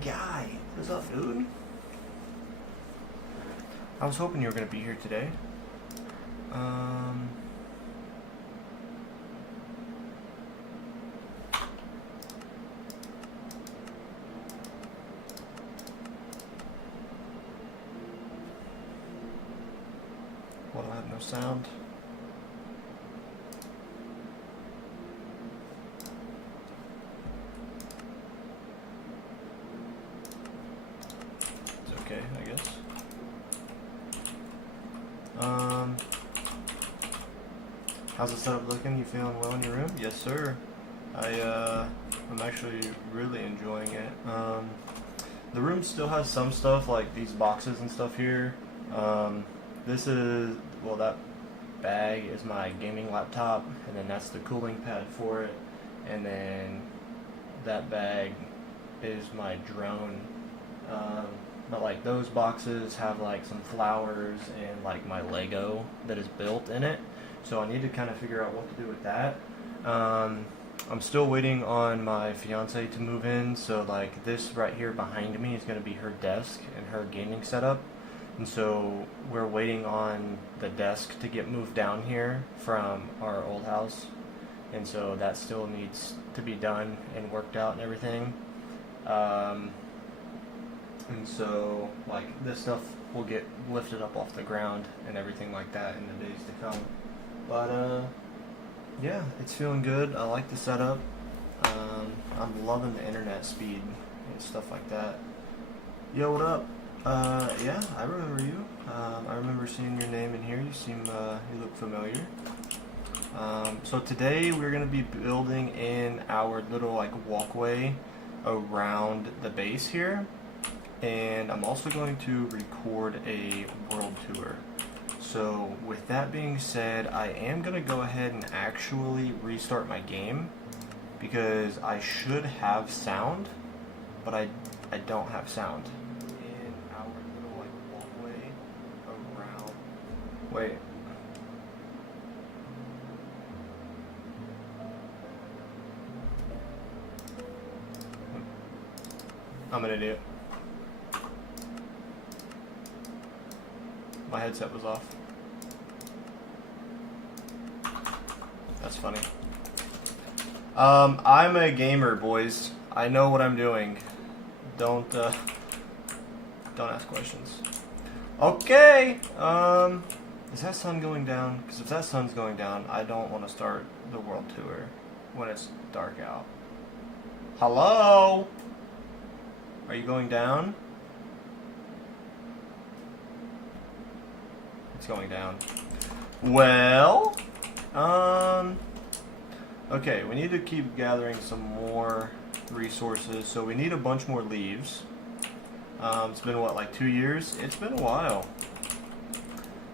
guy. What's up, dude? I was hoping you were gonna be here today. Well, I have no sound. It's okay, I guess. How's the setup looking? You feeling well in your room? Yes, sir. I'm actually really enjoying it. The room still has some stuff like these boxes and stuff here. This is, well, that bag is my gaming laptop, and then that's the cooling pad for it, and then that bag is my drone. But like those boxes have like some flowers and like my Lego that is built in it, so I need to kind of figure out what to do with that. I'm still waiting on my fiance to move in, so like this right here behind me is going to be her desk and her gaming setup. And so we're waiting on the desk to get moved down here from our old house. And so that still needs to be done and worked out and everything. And so like this stuff will get lifted up off the ground and everything like that in the days to come. But yeah, it's feeling good. I like the setup. I'm loving the internet speed and stuff like that. Yo, what up? Yeah, I remember you. I remember seeing your name in here. You seem, you look familiar. So today we're going to be building in our little, like, walkway around the base here. And I'm also going to record a world tour. So with that being said, I am going to go ahead and actually restart my game, because I should have sound, but I don't have sound. Wait. I'm an idiot. My headset was off. That's funny. I'm a gamer, boys. I know what I'm doing. Don't ask questions. Okay. Is that sun going down? Because if that sun's going down, I don't want to start the world tour when it's dark out. Hello? Are you going down? It's going down. Well, okay, we need to keep gathering some more resources. So we need a bunch more leaves. It's been what, like 2 years? It's been a while.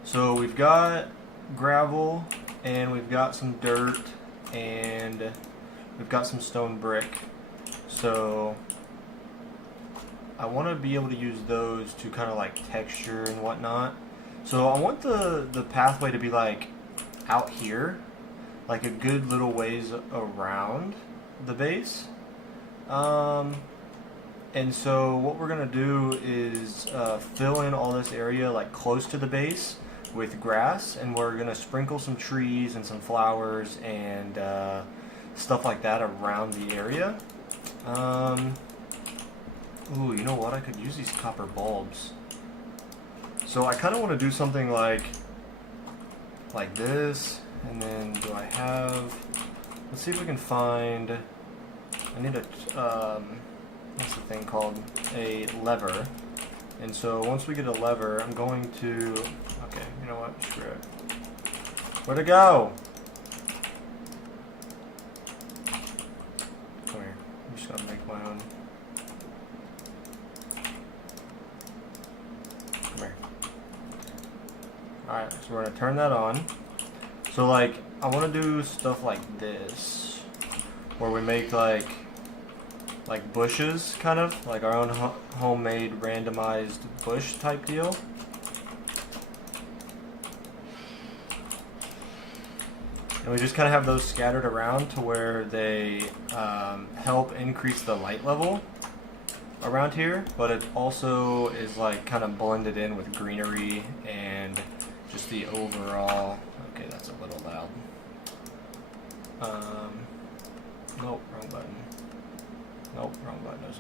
So we've got gravel, and we've got some dirt, and we've got some stone brick. So I want to be able to use those to kind of like texture and whatnot. So I want the pathway to be like out here, like a good little ways around the base. And so what we're going to do is fill in all this area like close to the base with grass, and we're going to sprinkle some trees and some flowers and stuff like that around the area. Ooh, you know what? I could use these copper bulbs. So I kind of want to do something like this, and then do I have, let's see if we can find, I need a, what's the thing called? A lever. And so once we get a lever, I'm going to, okay, you know what, screw it. Where'd it go? Come here, I'm just gonna make my own. Come here. Alright, so we're gonna turn that on. So like, I wanna do stuff like this, where we make like bushes, kind of like our own homemade randomized bush type deal. And we just kind of have those scattered around to where they help increase the light level around here, but it also is like kind of blended in with greenery and just the overall. Okay, that's a little loud. Nope, wrong button. Nope, wrong button as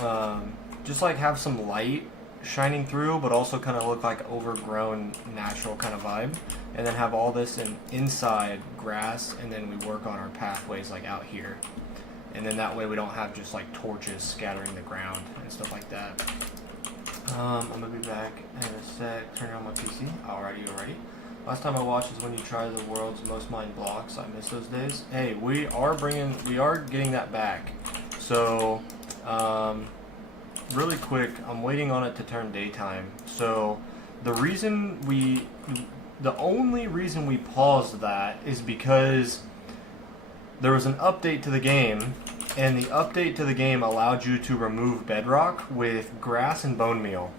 well. Just like have some light shining through, but also kind of look like overgrown natural kind of vibe, and then have all this inside grass, and then we work on our pathways like out here, and then that way we don't have just like torches scattering the ground and stuff like that. I'm gonna be back in a sec. Turn on my PC. Alrighty. Last time I watched is when you tried the world's most mined blocks. I miss those days. Hey, we are getting that back. So really quick, I'm waiting on it to turn daytime. So the only reason we paused that is because there was an update to the game, and the update to the game allowed you to remove bedrock with grass and bone meal.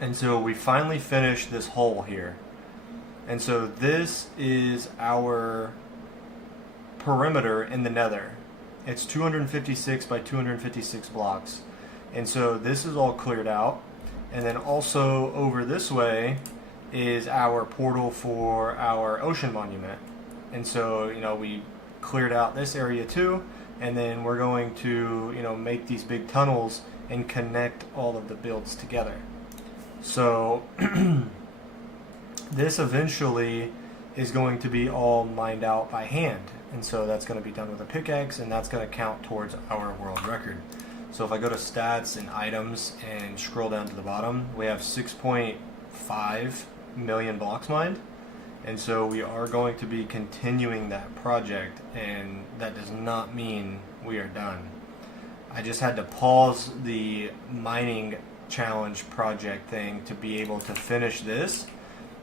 And so we finally finished this hole here. And so this is our perimeter in the nether. It's 256 by 256 blocks. And so this is all cleared out. And then also over this way is our portal for our ocean monument. And so, we cleared out this area too. And then we're going to, make these big tunnels and connect all of the builds together. So this eventually is going to be all mined out by hand. And so that's going to be done with a pickaxe, and that's going to count towards our world record. So if I go to stats and items and scroll down to the bottom, we have 6.5 million blocks mined. And so we are going to be continuing that project, and that does not mean we are done. I just had to pause the mining challenge project thing to be able to finish this,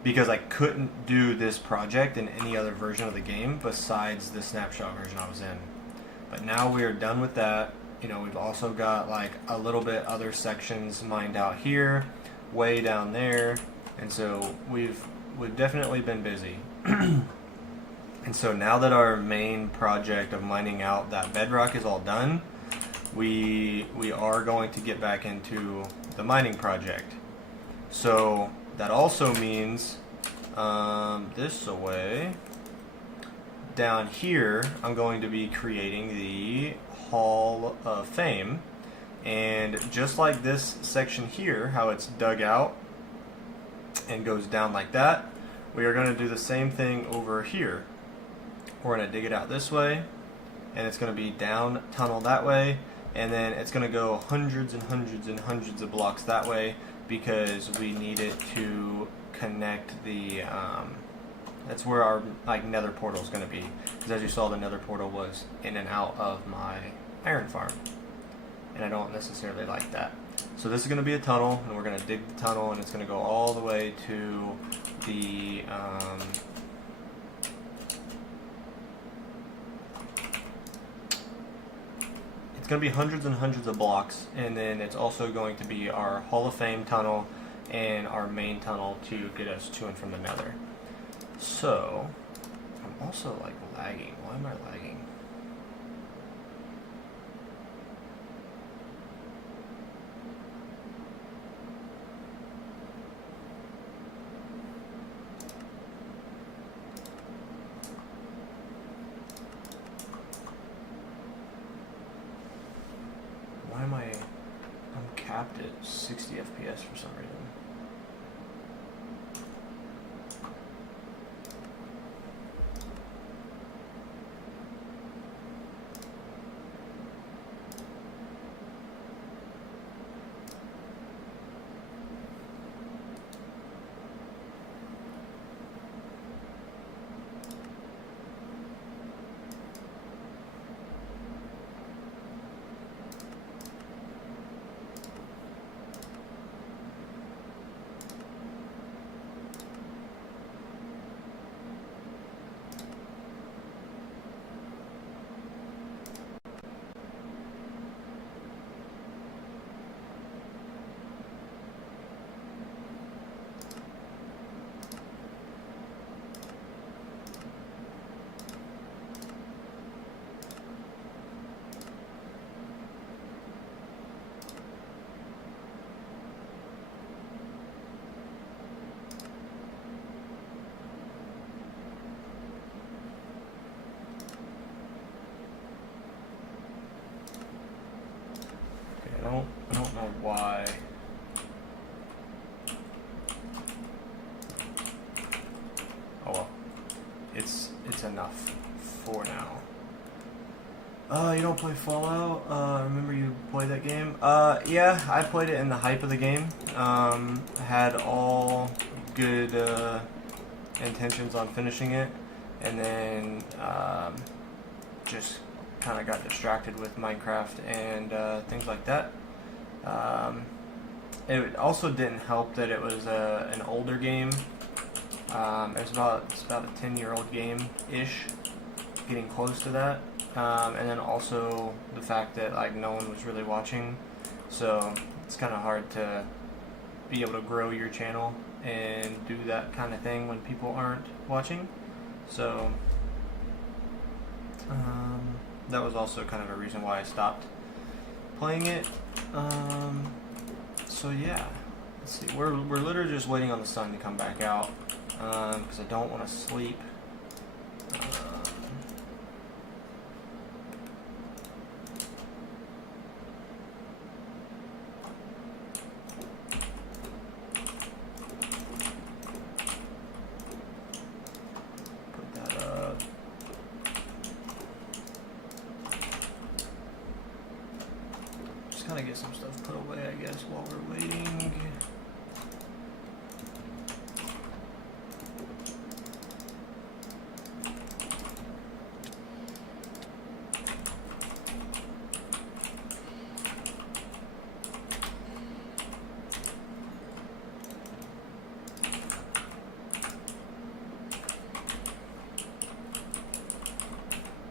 because I couldn't do this project in any other version of the game besides the snapshot version I was in. But now we are done with that. We've also got like a little bit other sections mined out here, way down there, and so we've definitely been busy. And so now that our main project of mining out that bedrock is all done, we are going to get back into the mining project. So that also means this away down here, I'm going to be creating the Hall of Fame, and just like this section here, how it's dug out and goes down like that, we are going to do the same thing over here. We're going to dig it out this way, and it's going to be down tunnel that way, and then it's going to go hundreds and hundreds and hundreds of blocks that way, because we need it to connect the that's where our nether portal is going to be, because as you saw, the nether portal was in and out of my iron farm, and I don't necessarily like that. So this is going to be a tunnel, and we're going to dig the tunnel, and it's going to go all the way to the it's going to be hundreds and hundreds of blocks, and then it's also going to be our Hall of Fame tunnel and our main tunnel to get us to and from the nether. So I'm also lagging. Why am I lagging? Why am I'm capped at 60 FPS for some reason. enough for now. You don't play Fallout? Remember you played that game? Yeah, I played it in the hype of the game. Had all good intentions on finishing it, and then just kind of got distracted with Minecraft and things like that. It also didn't help that it was an older game. It's about a 10-year-old game-ish, getting close to that. And then also the fact that like no one was really watching, so it's kind of hard to be able to grow your channel and do that kind of thing when people aren't watching. So that was also kind of a reason why I stopped playing it. So yeah, let's see. We're literally just waiting on the sun to come back out because I don't want to sleep. Kind of get some stuff put away, I guess, while we're waiting.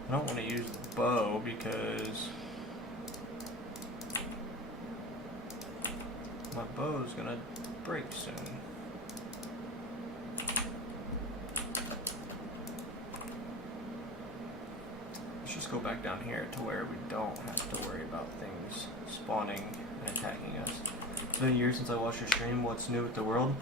I don't want to use the bow because my bow is gonna break soon. Let's just go back down here to where we don't have to worry about things spawning and attacking us. It's been a year since I watched your stream. What's new with the world?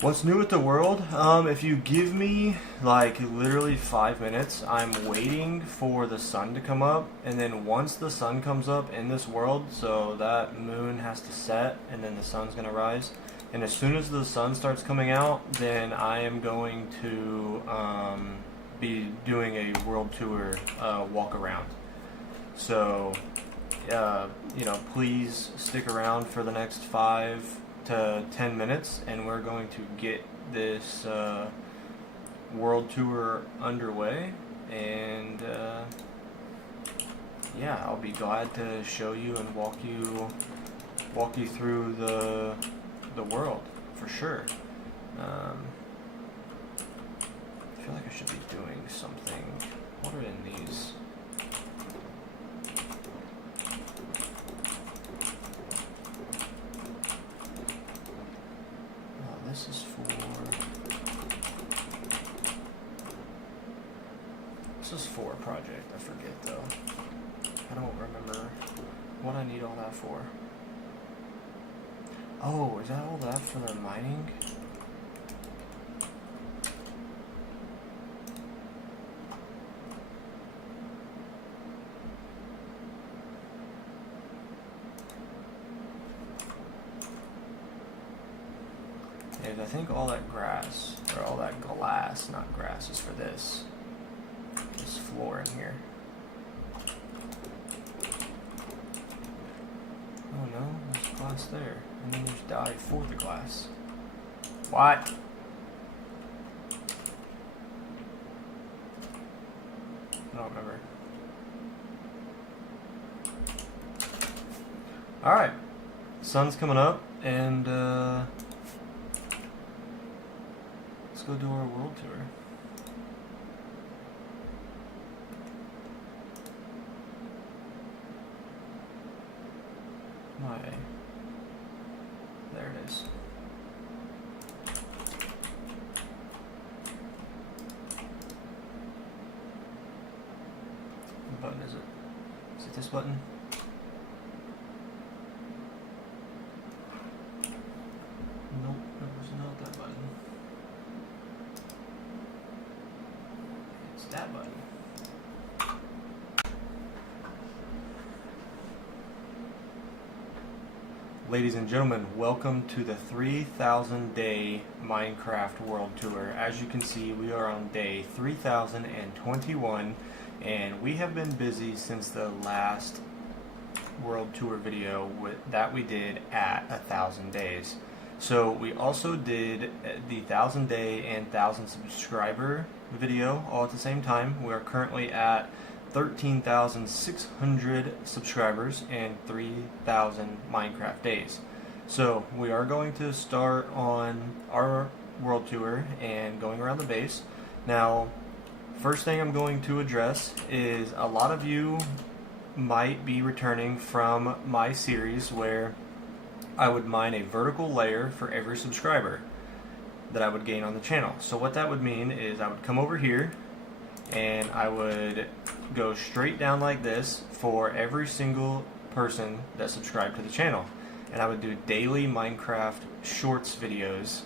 What's new with the world? If you give me like literally 5 minutes, I'm waiting for the sun to come up, and then once the sun comes up in this world, so that moon has to set and then the sun's gonna rise, and as soon as the sun starts coming out, then I am going to be doing a world tour walk around. So you know, please stick around for the next 5 to 10 minutes, and we're going to get this world tour underway, and yeah, I'll be glad to show you and walk you through the world for sure. I feel like I should be doing something. What are in these? This is for a project, I forget though. I don't remember what I need all that for. Oh, is that all that for the mining? I think all that grass, or all that glass, not grass, is for this floor in here. Oh no, there's glass there. And then there's dye for the glass. What? I don't remember. Alright. Sun's coming up, and let's go do our world tour. My, there it is. What button is it? Is it this button? Nope, it was not that button. It's that button. Ladies and gentlemen, welcome to the 3,000 day Minecraft World Tour. As you can see, we are on day 3021 and we have been busy since the last World Tour video that we did at 1,000 days. So we also did the 1,000 day and 1,000 subscriber video all at the same time. We are currently at 13,600 subscribers and 3,000 Minecraft days. So we are going to start on our world tour and going around the base. Now, first thing I'm going to address is a lot of you might be returning from my series where I would mine a vertical layer for every subscriber that I would gain on the channel. So what that would mean is I would come over here and I would go straight down like this for every single person that subscribed to the channel, and I would do daily Minecraft shorts videos,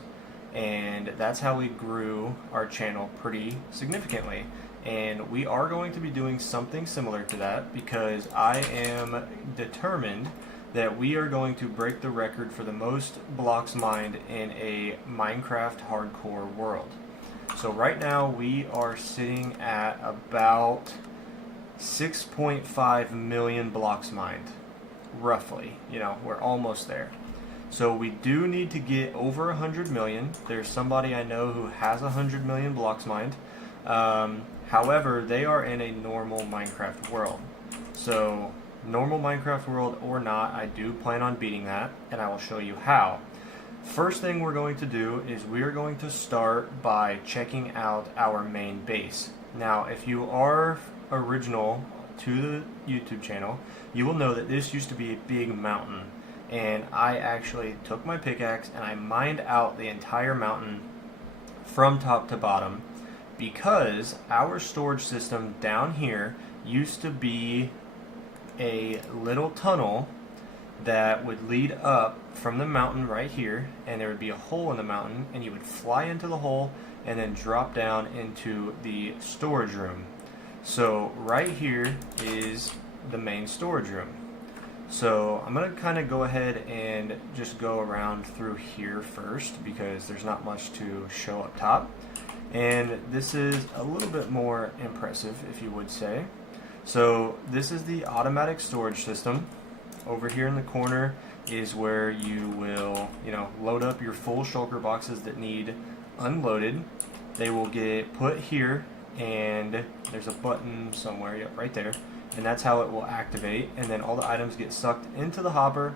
and that's how we grew our channel pretty significantly. And we are going to be doing something similar to that because I am determined that we are going to break the record for the most blocks mined in a Minecraft hardcore world. So right now we are sitting at about 6.5 million blocks mined, roughly. You know, we're almost there. So we do need to get over 100 million. There's somebody I know who has 100 million blocks mined. However, they are in a normal Minecraft world. So normal Minecraft world or not, I do plan on beating that, and I will show you how. First thing we're going to do is we are going to start by checking out our main base. Now, if you are original to the YouTube channel, you will know that this used to be a big mountain, and I actually took my pickaxe and I mined out the entire mountain from top to bottom because our storage system down here used to be a little tunnel that would lead up from the mountain right here, and there would be a hole in the mountain, and you would fly into the hole and then drop down into the storage room. So right here is the main storage room. So I'm going to kind of go ahead and just go around through here first because there's not much to show up top, and this is a little bit more impressive, if you would say. So this is the automatic storage system. Over here in the corner is where you will, load up your full shulker boxes that need unloaded. They will get put here, and there's a button somewhere, yep, right there, and that's how it will activate. And then all the items get sucked into the hopper,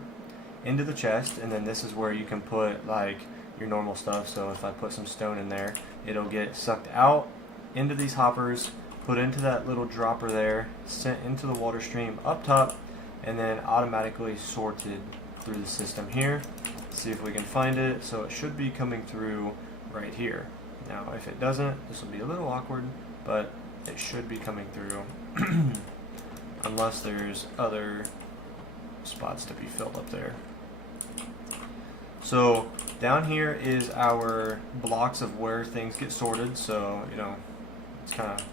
into the chest, and then this is where you can put like your normal stuff. So if I put some stone in there, it'll get sucked out into these hoppers, put into that little dropper there, sent into the water stream up top, and then automatically sorted through the system here. Let's see if we can find it. So it should be coming through right here. Now if it doesn't, this will be a little awkward, but it should be coming through unless there's other spots to be filled up there. So down here is our blocks of where things get sorted. So it's kind of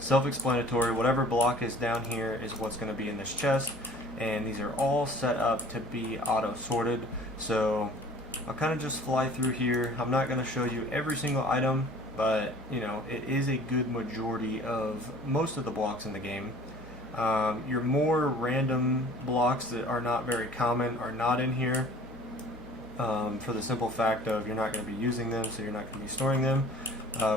self-explanatory. Whatever block is down here is what's going to be in this chest, and these are all set up to be auto-sorted. So I'll kind of just fly through here. I'm not going to show you every single item, but it is a good majority of most of the blocks in the game. Your more random blocks that are not very common are not in here, for the simple fact of you're not going to be using them, so you're not going to be storing them.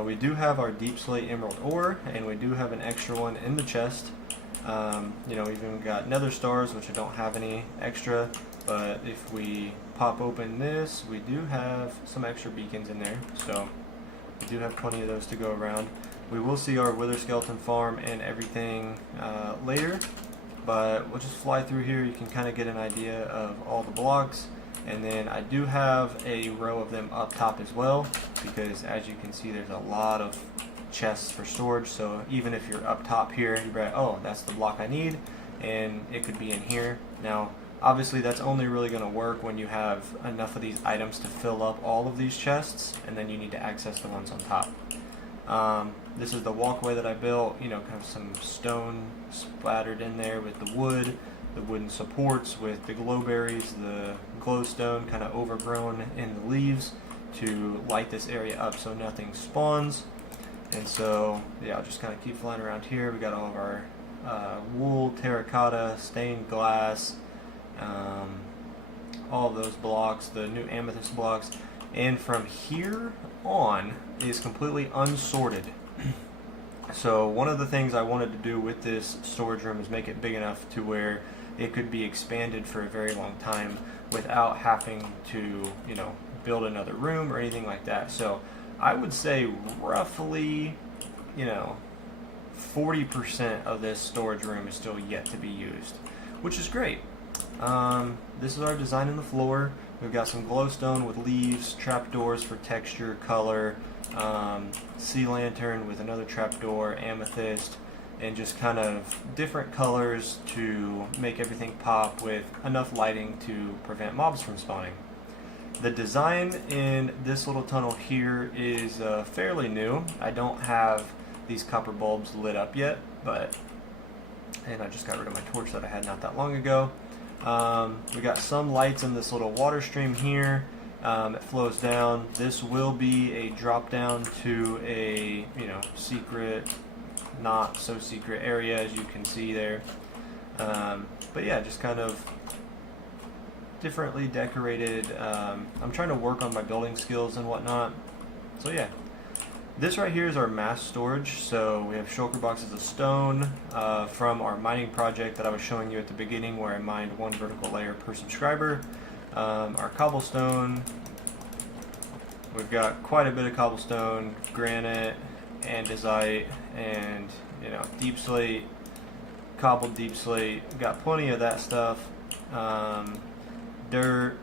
We do have our deep slate emerald ore, and we do have an extra one in the chest. We've even got nether stars, which I don't have any extra, but if we pop open this, we do have some extra beacons in there, so we do have plenty of those to go around. We will see our wither skeleton farm and everything later, but we'll just fly through here. You can kind of get an idea of all the blocks, and then I do have a row of them up top as well, because as you can see, there's a lot of chests for storage. So even if you're up top here, you're like, oh, that's the block I need, and it could be in here. Now obviously that's only really going to work when you have enough of these items to fill up all of these chests, and then you need to access the ones on top. This is the walkway that I built, kind of some stone splattered in there with the wood. the wooden supports with the glowberries, the glowstone kind of overgrown in the leaves to light this area up so nothing spawns. And so, yeah, I'll just kind of keep flying around here. We got all of our wool, terracotta, stained glass, all of those blocks, the new amethyst blocks. And from here on is completely unsorted. So one of the things I wanted to do with this storage room is make it big enough to where it could be expanded for a very long time without having to, you know, build another room or anything like that. So I would say roughly, you know, 40% of this storage room is still yet to be used, which is great. This is our design in the floor. We've got some glowstone with leaves, trapdoors for texture, color, sea lantern with another trapdoor, amethyst, and just kind of different colors to make everything pop with enough lighting to prevent mobs from spawning. The design in this little tunnel here is fairly new. I don't have these copper bulbs lit up yet, and I just got rid of my torch that I had not that long ago. We got some lights in this little water stream here. It flows down. This will be a drop down to a, you know, secret, not so secret area, as you can see there. But yeah, just kind of differently decorated. I'm trying to work on my building skills and whatnot. So yeah, this right here is our mass storage. So we have shulker boxes of stone from our mining project that I was showing you at the beginning, where I mined 1 vertical layer per subscriber. Our cobblestone, we've got quite a bit of cobblestone, granite, andesite, and, you know, deep slate, cobbled deep slate. We've got plenty of that stuff. Dirt,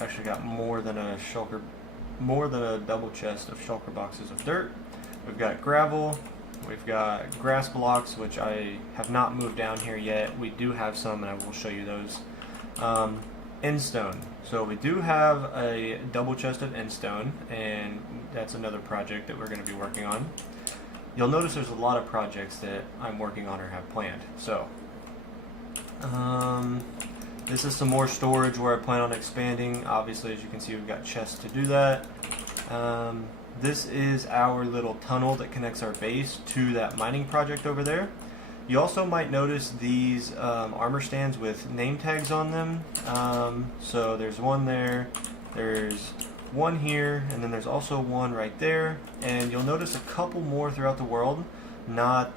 actually got more than a double chest of shulker boxes of dirt. We've got gravel. We've got grass blocks, which I have not moved down here yet. We do have some, and I will show you those. Endstone. So we do have a double chest of endstone, and that's another project that we're going to be working on. You'll notice there's a lot of projects that I'm working on or have planned. So, this is some more storage where I plan on expanding. Obviously, as you can see, we've got chests to do that. This is our little tunnel that connects our base to that mining project over there. You also might notice these armor stands with name tags on them. So there's one there, there's one here, and then there's also one right there. And you'll notice a couple more throughout the world, not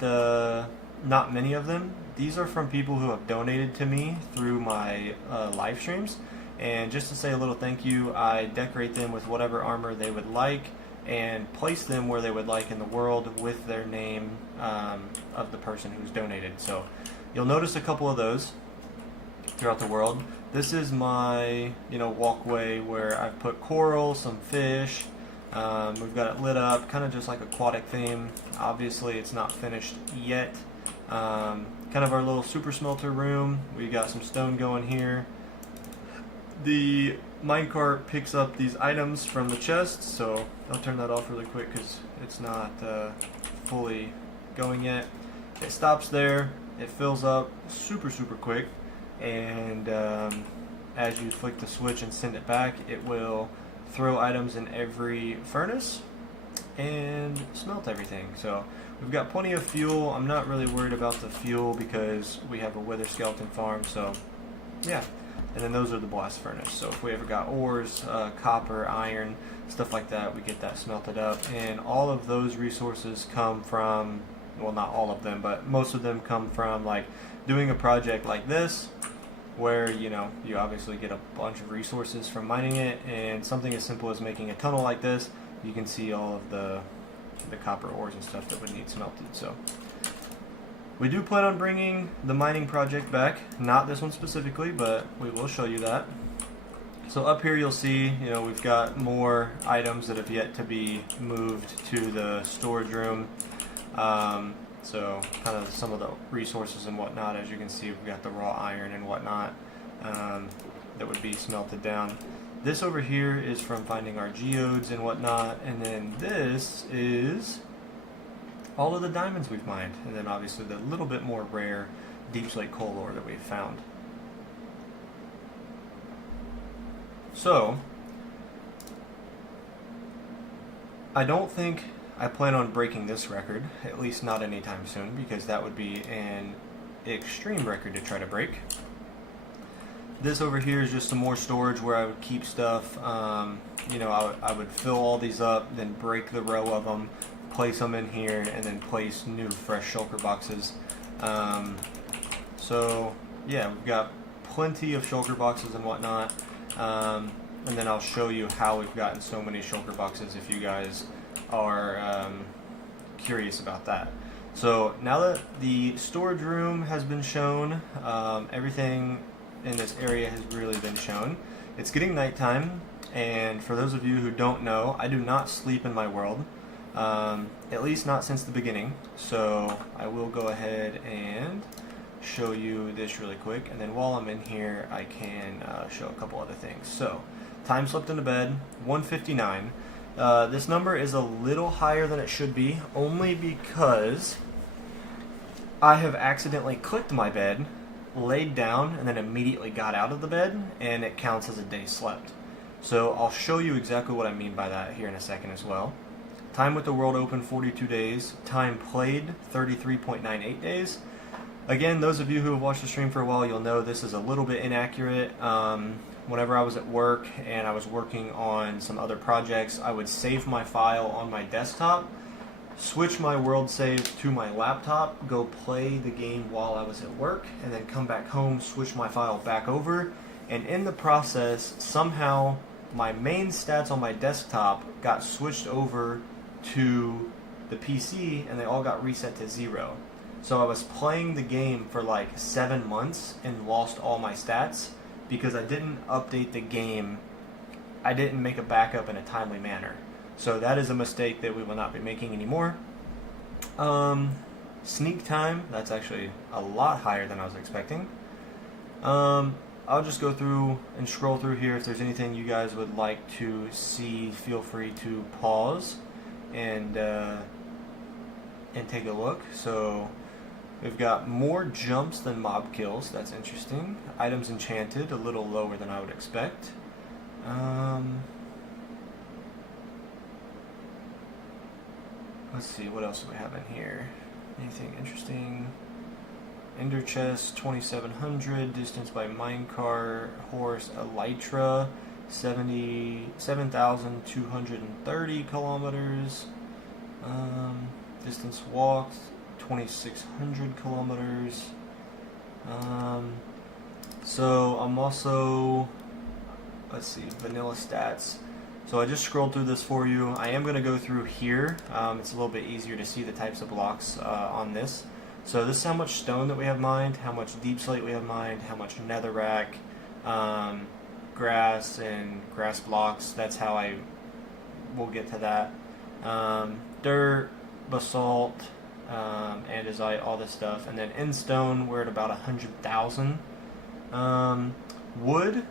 many of them. These are from people who have donated to me through my live streams. And just to say a little thank you, I decorate them with whatever armor they would like and place them where they would like in the world with their name of the person who's donated. So you'll notice a couple of those throughout the world. This is my, you know, walkway where I've put coral, some fish. We've got it lit up, kind of just like aquatic theme. Obviously, it's not finished yet. Kind of our little super smelter room. We got some stone going here. The minecart picks up these items from the chests, so I'll turn that off really quick because it's not fully going yet. It stops there, it fills up super quick, and as you flick the switch and send it back, it will throw items in every furnace and smelt everything. So we've got plenty of fuel. I'm not really worried about the fuel because we have a wither skeleton farm, so yeah. And then those are the blast furnace. So if we ever got ores, copper, iron, stuff like that, we get that smelted up. And all of those resources come from, well, not all of them, but most of them come from like doing a project like this, where, you know, you obviously get a bunch of resources from mining it. And something as simple as making a tunnel like this, you can see all of the copper ores and stuff that would need smelted. So we do plan on bringing the mining project back, not this one specifically, but we will show you that. So up here you'll see, you know, we've got more items that have yet to be moved to the storage room. So kind of some of the resources and whatnot. As you can see, we've got the raw iron and whatnot that would be smelted down. This over here is from finding our geodes and whatnot, and then this is all of the diamonds we've mined, and then obviously the little bit more rare deep slate coal ore that we've found. So, I don't think I plan on breaking this record, at least not anytime soon, because that would be an extreme record to try to break. This over here is just some more storage where I would keep stuff. You know, I would fill all these up, then break the row of them, place them in here, and then place new fresh shulker boxes. So yeah, we've got plenty of shulker boxes and whatnot. And then I'll show you how we've gotten so many shulker boxes if you guys are curious about that. So now that the storage room has been shown, everything in this area has really been shown. It's getting nighttime, and for those of you who don't know, I do not sleep in my world, at least not since the beginning. So I will go ahead and show you this really quick, and then while I'm in here I can show a couple other things. So time slept into bed, 1:59. This number is a little higher than it should be, only because I have accidentally clicked my bed, laid down, and then immediately got out of the bed, and it counts as a day slept. So I'll show you exactly what I mean by that here in a second as well. Time with the world open, 42 days. Time played, 33.98 days. Again, those of you who have watched the stream for a while, you'll know this is a little bit inaccurate. Whenever I was at work and I was working on some other projects, I would save my file on my desktop, switch my world save to my laptop, go play the game while I was at work, and then come back home, switch my file back over, and in the process, somehow my main stats on my desktop got switched over to the PC, and they all got reset to 0. So I was playing the game for like 7 months and lost all my stats because I didn't update the game. I didn't make a backup in a timely manner. So that is a mistake that we will not be making anymore. Sneak time, that's actually a lot higher than I was expecting. I'll just go through and scroll through here. If there's anything you guys would like to see, feel free to pause and take a look. So we've got more jumps than mob kills. That's interesting. Items enchanted, a little lower than I would expect. Let's see, what else do we have in here? Anything interesting? Ender chest, 2700. Distance by minecart. Horse, elytra, 7,230 kilometers. Distance walked, 2,600 kilometers. So I'm also, let's see, vanilla stats. So I just scrolled through this for you. I am going to go through here. It's a little bit easier to see the types of blocks on this. So this is how much stone that we have mined, how much deep slate we have mined, how much netherrack, grass and grass blocks. That's how I will get to that. Dirt, basalt, andesite, all this stuff. And then in stone, we're at about 100,000. Wood,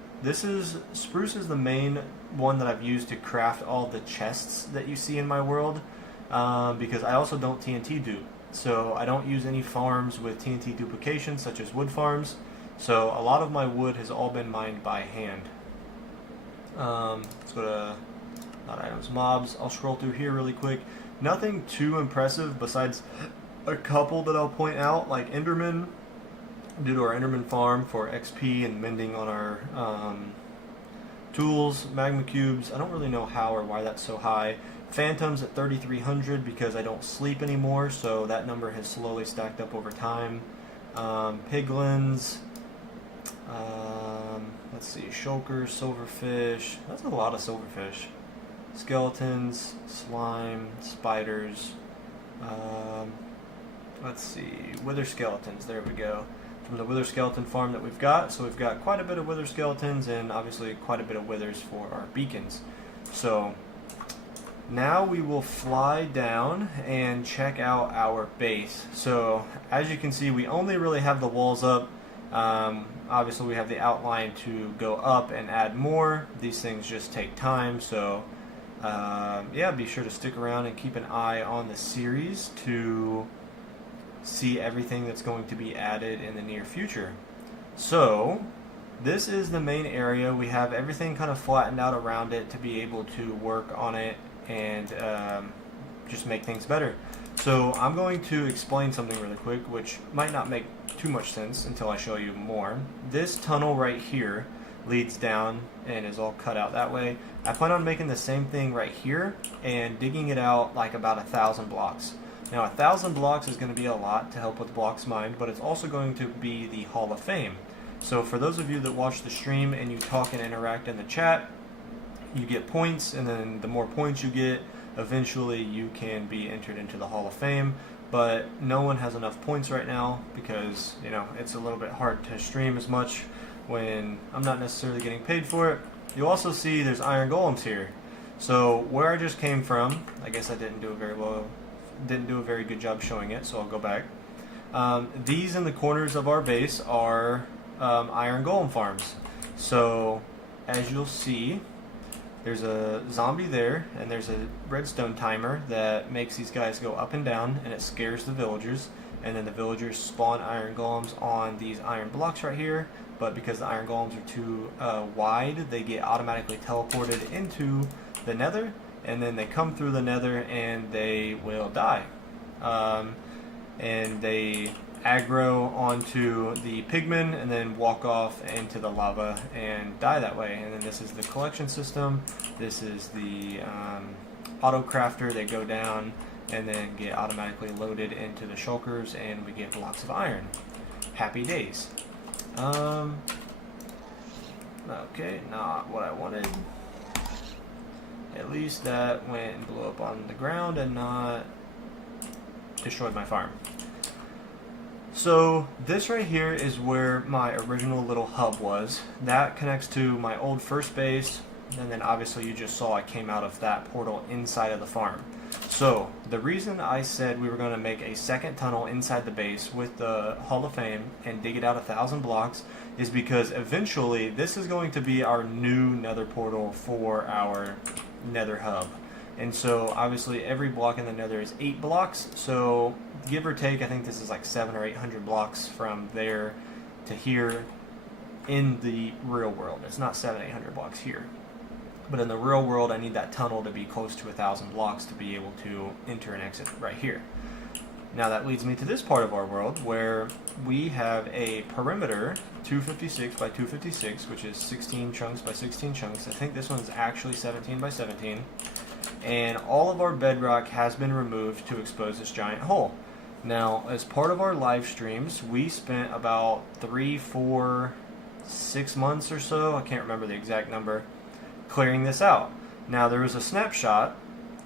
spruce is the main one that I've used to craft all the chests that you see in my world, because I also don't TNT dupe. So I don't use any farms with TNT duplication, such as wood farms. So a lot of my wood has all been mined by hand. Let's go to not items, mobs. I'll scroll through here really quick. Nothing too impressive besides a couple that I'll point out, like Enderman, due to our Enderman farm for XP and mending on our tools. Magma cubes, I don't really know how or why that's so high. Phantoms at 3,300 because I don't sleep anymore, so that number has slowly stacked up over time. Piglins, let's see, shulkers, silverfish, that's a lot of silverfish. Skeletons, slime, spiders, let's see, wither skeletons, there we go. From the wither skeleton farm that we've got, so we've got quite a bit of wither skeletons and obviously quite a bit of withers for our beacons. So now we will fly down and check out our base. So as you can see, we only really have the walls up. Obviously we have the outline to go up and add more. These things just take time, so yeah, be sure to stick around and keep an eye on the series to see everything that's going to be added in the near future. So this is the main area. We have everything kind of flattened out around it to be able to work on it and just make things better. So I'm going to explain something really quick, which might not make too much sense until I show you more. This tunnel right here leads down and is all cut out that way. I plan on making the same thing right here and digging it out like about 1,000 blocks. Now 1,000 blocks is going to be a lot to help with blocks mined, but it's also going to be the Hall of Fame. So for those of you that watch the stream and you talk and interact in the chat, you get points, and then the more points you get, eventually you can be entered into the Hall of Fame. But no one has enough points right now because, you know, it's a little bit hard to stream as much when I'm not necessarily getting paid for it. You also see there's iron golems here. So where I just came from, I guess I didn't do a very good job showing it, so I'll go back. These in the corners of our base are iron golem farms. So as you'll see, there's a zombie there, and there's a redstone timer that makes these guys go up and down, and it scares the villagers. And then the villagers spawn iron golems on these iron blocks right here, but because the iron golems are too wide, they get automatically teleported into the nether, and then they come through the nether and they will die. And they aggro onto the pigmen and then walk off into the lava and die that way. And then this is the collection system. This is the auto crafter. They go down and then get automatically loaded into the shulkers, and we get blocks of iron. Happy days. Okay, not what I wanted. At least that went and blew up on the ground and not destroyed my farm. So this right here is where my original little hub was. That connects to my old first base, and then obviously you just saw I came out of that portal inside of the farm. So the reason I said we were going to make a second tunnel inside the base with the Hall of Fame and dig it out 1,000 blocks is because eventually this is going to be our new nether portal for our nether hub. And so obviously every block in the nether is 8 blocks, so give or take, I think this is like 700 or 800 blocks from there to here in the real world. It's not 700-800 blocks here. But in the real world, I need that tunnel to be close to 1,000 blocks to be able to enter and exit right here. Now that leads me to this part of our world where we have a perimeter 256 by 256, which is 16 chunks by 16 chunks. I think this one's actually 17 by 17. And all of our bedrock has been removed to expose this giant hole. Now, as part of our live streams, we spent about 3, 4, 6 months or so, I can't remember the exact number, clearing this out. Now, there was a snapshot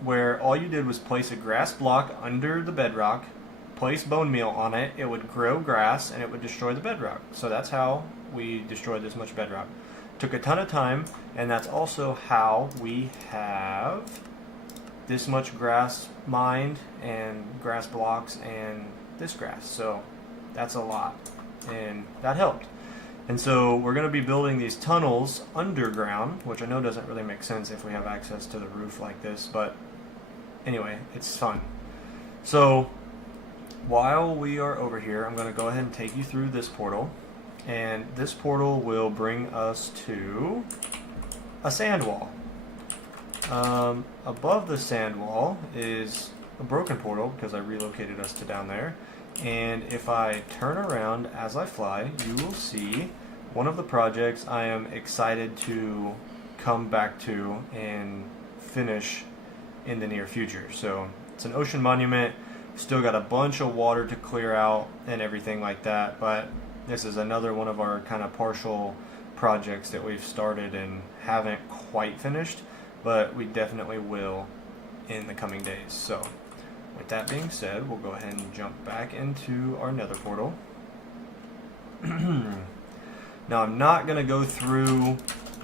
where all you did was place a grass block under the bedrock, place bone meal on it, it would grow grass, and it would destroy the bedrock. So that's how we destroyed this much bedrock. Took a ton of time, and that's also how we have this much grass mined and grass blocks and this grass. So that's a lot, and that helped. And so we're going to be building these tunnels underground, which I know doesn't really make sense if we have access to the roof like this, but anyway, it's fun. So while we are over here, I'm going to go ahead and take you through this portal, and this portal will bring us to a sand wall. Above the sand wall is a broken portal because I relocated us to down there. And if I turn around as I fly, you will see one of the projects I am excited to come back to and finish in the near future. So it's an ocean monument, still got a bunch of water to clear out and everything like that, but this is another one of our kind of partial projects that we've started and haven't quite finished, but we definitely will in the coming days. So with that being said, we'll go ahead and jump back into our nether portal. Now I'm not going to go through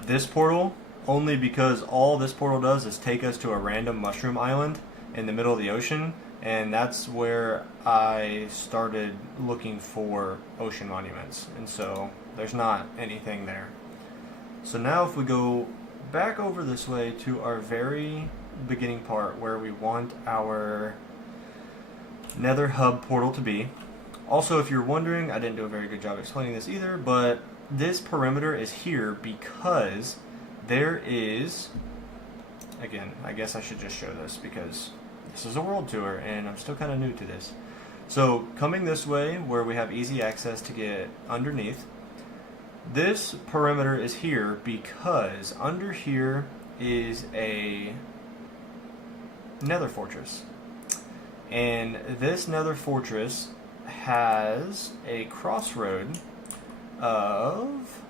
this portal only because all this portal does is take us to a random mushroom island in the middle of the ocean, and that's where I started looking for ocean monuments, and so there's not anything there. So now if we go back over this way to our very beginning part where we want our nether hub portal to be. Also, if you're wondering, I didn't do a very good job explaining this either, but this perimeter is here because there is, again, I guess I should just show this because this is a world tour and I'm still kind of new to this. So coming this way where we have easy access to get underneath, this perimeter is here because under here is a nether fortress. And this nether fortress has a crossroad of,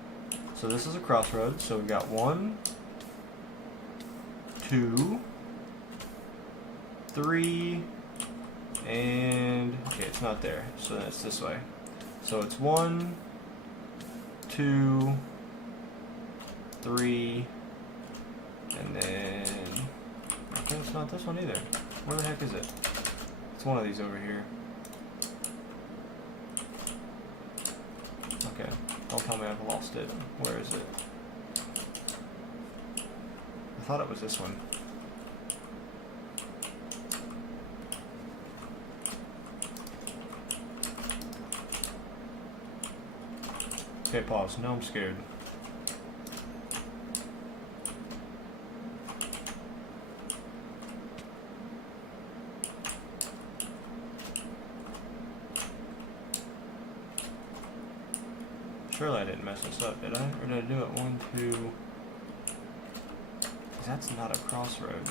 so this is a crossroad, so we've got 1, 2, 3, and, okay, it's not there, so then it's this way. So it's 1, 2, 3, and then, okay, it's not this one either. Where the heck is it? It's one of these over here. Okay, don't tell me I've lost it. Where is it? I thought it was this one. Okay, pause. Now I'm scared. Surely I didn't mess this up, did I? Or did I do it 1, 2... That's not a crossroad.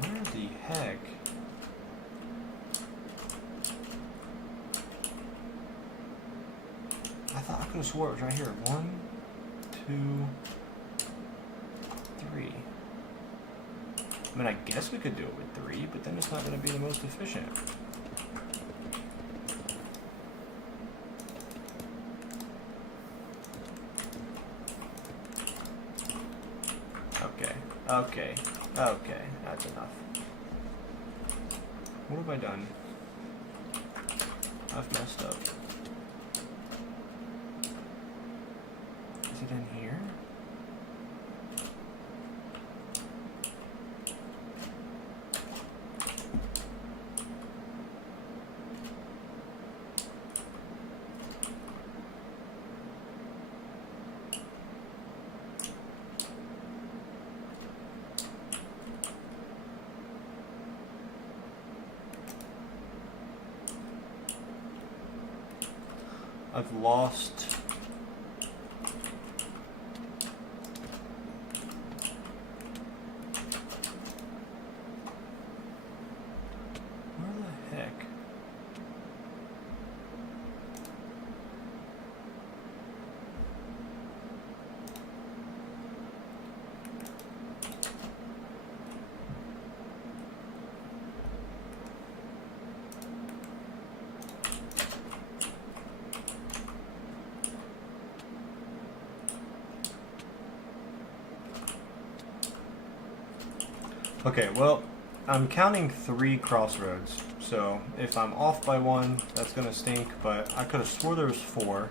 Where the heck? I thought I could have swore it was right here. 1, 2, 3. I mean, I guess we could do it with 3, but then it's not going to be the most efficient. Okay, that's enough. What have I done? I've messed up. Is it in here? I've lost. Where the heck? Okay, well, I'm counting 3 crossroads, so if I'm off by 1, that's going to stink, but I could have swore there was 4.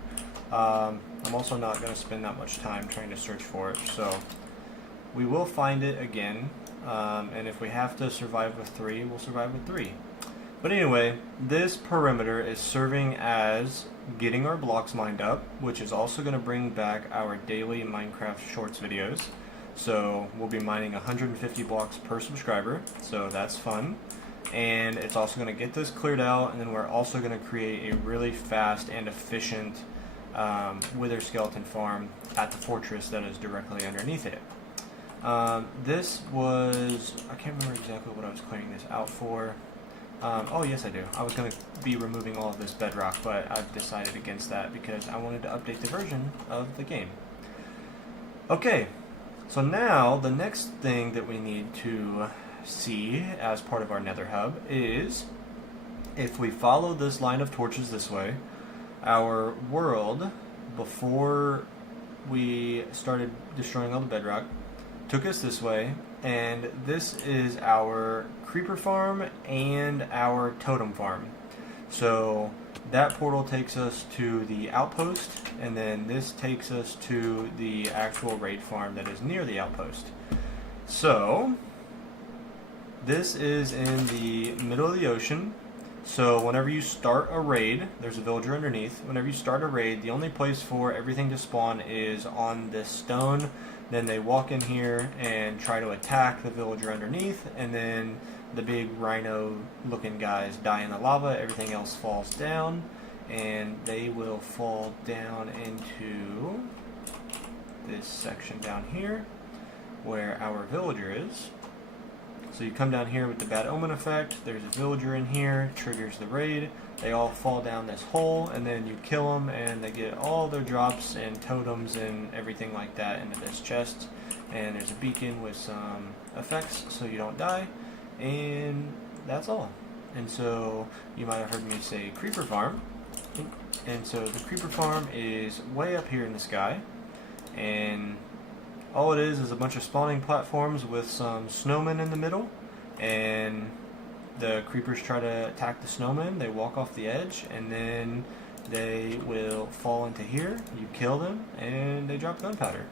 I'm also not going to spend that much time trying to search for it, so we will find it again, and if we have to survive with 3, we'll survive with 3. But anyway, this perimeter is serving as getting our blocks mined up, which is also going to bring back our daily Minecraft Shorts videos. So we'll be mining 150 blocks per subscriber, so that's fun. And it's also going to get this cleared out, and then we're also going to create a really fast and efficient wither skeleton farm at the fortress that is directly underneath it. This was, I can't remember exactly what I was clearing this out for. Oh yes I do. I was going to be removing all of this bedrock, but I've decided against that because I wanted to update the version of the game. Okay. So now, the next thing that we need to see as part of our nether hub is, if we follow this line of torches this way, our world, before we started destroying all the bedrock, took us this way, and this is our creeper farm and our totem farm. So that portal takes us to the outpost, and then this takes us to the actual raid farm that is near the outpost. So this is in the middle of the ocean, So whenever you start a raid, there's a villager underneath. Whenever you start a raid, the only place for everything to spawn is on this stone. Then they walk in here and try to attack the villager underneath, and then the big rhino looking guys die in the lava. Everything else falls down, and they will fall down into this section down here where our villager is. So you come down here with the bad omen effect, there's a villager in here, triggers the raid, they all fall down this hole, and then you kill them and they get all their drops and totems and everything like that into this chest. And there's a beacon with some effects so you don't die, and that's all. And so you might have heard me say creeper farm, and so the creeper farm is way up here in the sky, and all it is a bunch of spawning platforms with some snowmen in the middle, and the creepers try to attack the snowmen. They walk off the edge, and then they will fall into here. You kill them, and they drop gunpowder.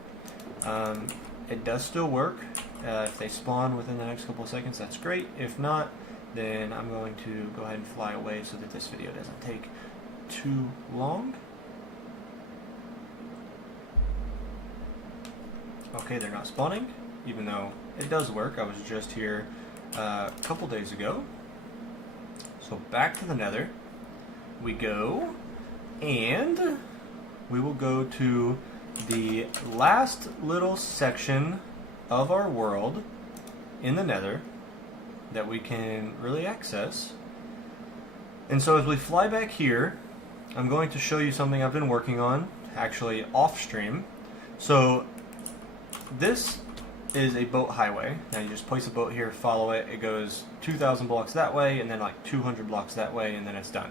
It does still work. If they spawn within the next couple of seconds, that's great. If not, then I'm going to go ahead and fly away so that this video doesn't take too long. Okay, they're not spawning, even though it does work. I was just here a couple days ago. So back to the nether we go, and we will go to the last little section of our world in the nether that we can really access. And so as we fly back here, I'm going to show you something I've been working on, actually off stream. So this is a boat highway. Now you just place a boat here, follow it, it goes 2,000 blocks that way, and then like 200 blocks that way, and then it's done.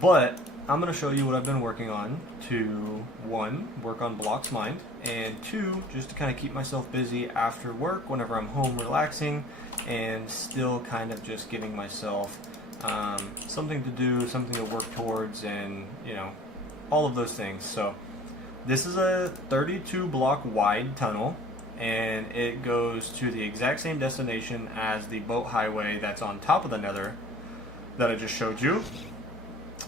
But I'm going to show you what I've been working on to, 1, work on blocks mined, and 2, just to kind of keep myself busy after work whenever I'm home relaxing, and still kind of just giving myself something to do, something to work towards, and you know, all of those things. So this is a 32 block wide tunnel, and it goes to the exact same destination as the boat highway that's on top of the nether that I just showed you.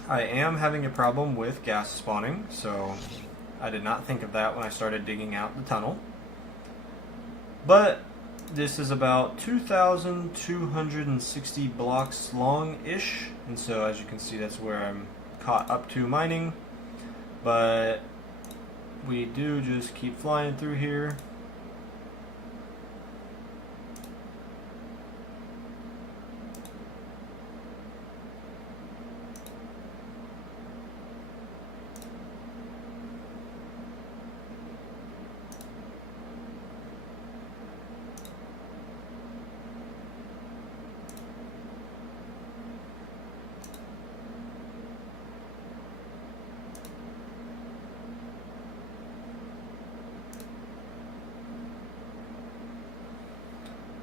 I am having a problem with gas spawning, so I did not think of that when I started digging out the tunnel. But this is about 2,260 blocks long-ish, and so as you can see, that's where I'm caught up to mining. But we do just keep flying through here.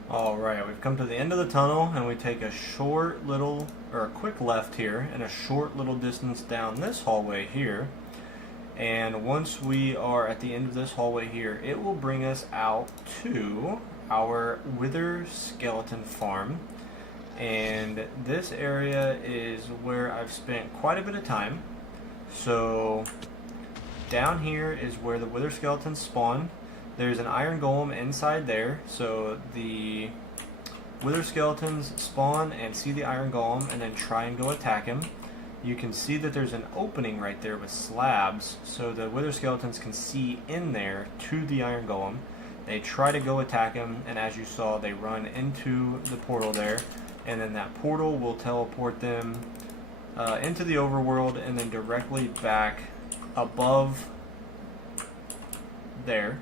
Alright, we've come to the end of the tunnel, and we take a short little, or a quick left here, and a short little distance down this hallway here. And once we are at the end of this hallway here, it will bring us out to our wither skeleton farm. And this area is where I've spent quite a bit of time. So down here is where the wither skeletons spawn. There's an iron golem inside there, so the wither skeletons spawn and see the iron golem and then try and go attack him. You can see that there's an opening right there with slabs, so the wither skeletons can see in there to the iron golem. They try to go attack him, and as you saw, they run into the portal there, and then that portal will teleport them into the overworld and then directly back above there.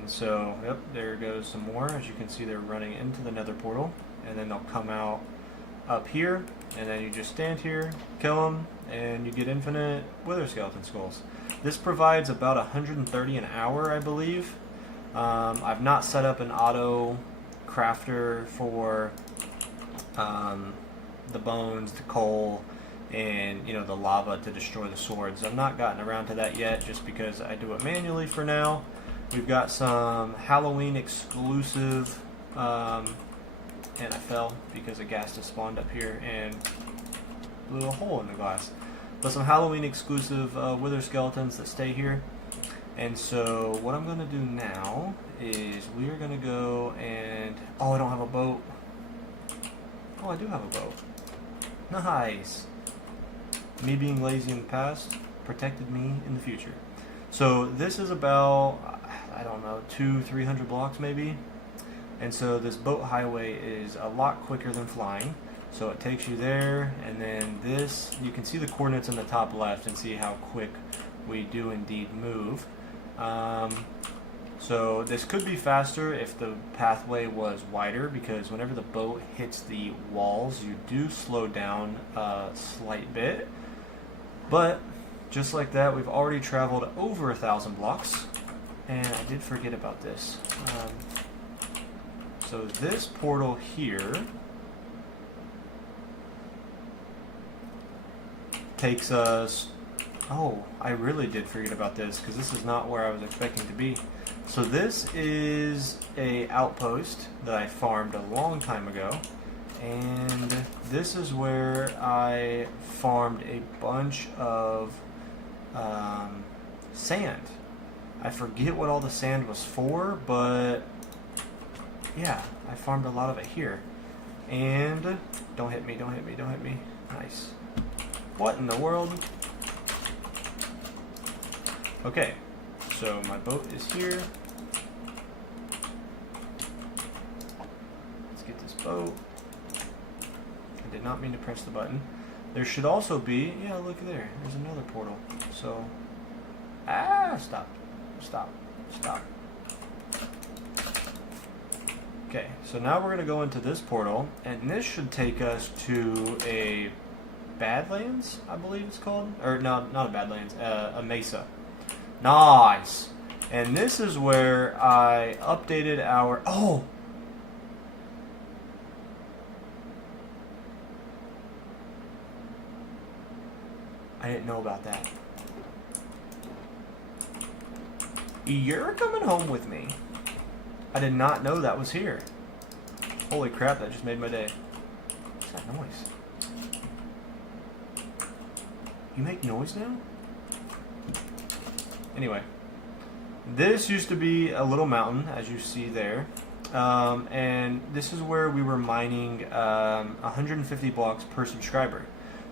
And so, yep, there goes some more. As you can see, they're running into the nether portal, and then they'll come out up here, and then you just stand here, kill them, and you get infinite wither skeleton skulls. This provides about 130 an hour, I believe. I've not set up an auto crafter for the bones, the coal, and you know, the lava to destroy the swords. I've not gotten around to that yet, just because I do it manually for now. We've got some Halloween exclusive and I fell because a ghast just spawned up here and blew a hole in the glass. But some Halloween exclusive wither skeletons that stay here. And so what I'm going to do now is we are going to go and... Oh, I don't have a boat. Oh, I do have a boat. Nice. Me being lazy in the past protected me in the future. So this is about, I don't know, 200-300 blocks maybe. And so this boat highway is a lot quicker than flying. So it takes you there, and then this, you can see the coordinates in the top left and see how quick we do indeed move. So this could be faster if the pathway was wider, because whenever the boat hits the walls, you do slow down a slight bit. But just like that, we've already traveled over 1,000 blocks, and I did forget about this. So this portal here takes us... Oh, I really did forget about this, because this is not where I was expecting to be. So this is a outpost that I farmed a long time ago, and this is where I farmed a bunch of sand. I forget what all the sand was for, but yeah, I farmed a lot of it here. And don't hit me, don't hit me, don't hit me. Nice. What in the world? Okay, so my boat is here. Let's get this boat. I did not mean to press the button. There should also be, yeah, look there. There's another portal. So, stop, stop, stop. Okay, so now we're gonna go into this portal, and this should take us to a Badlands, I believe it's called, or no, not a Badlands, a mesa. Nice. And this is where I updated our... Oh! I didn't know about that. You're coming home with me. I did not know that was here. Holy crap, that just made my day. What's that noise? You make noise now? Anyway, this used to be a little mountain, as you see there, and this is where we were mining 150 blocks per subscriber.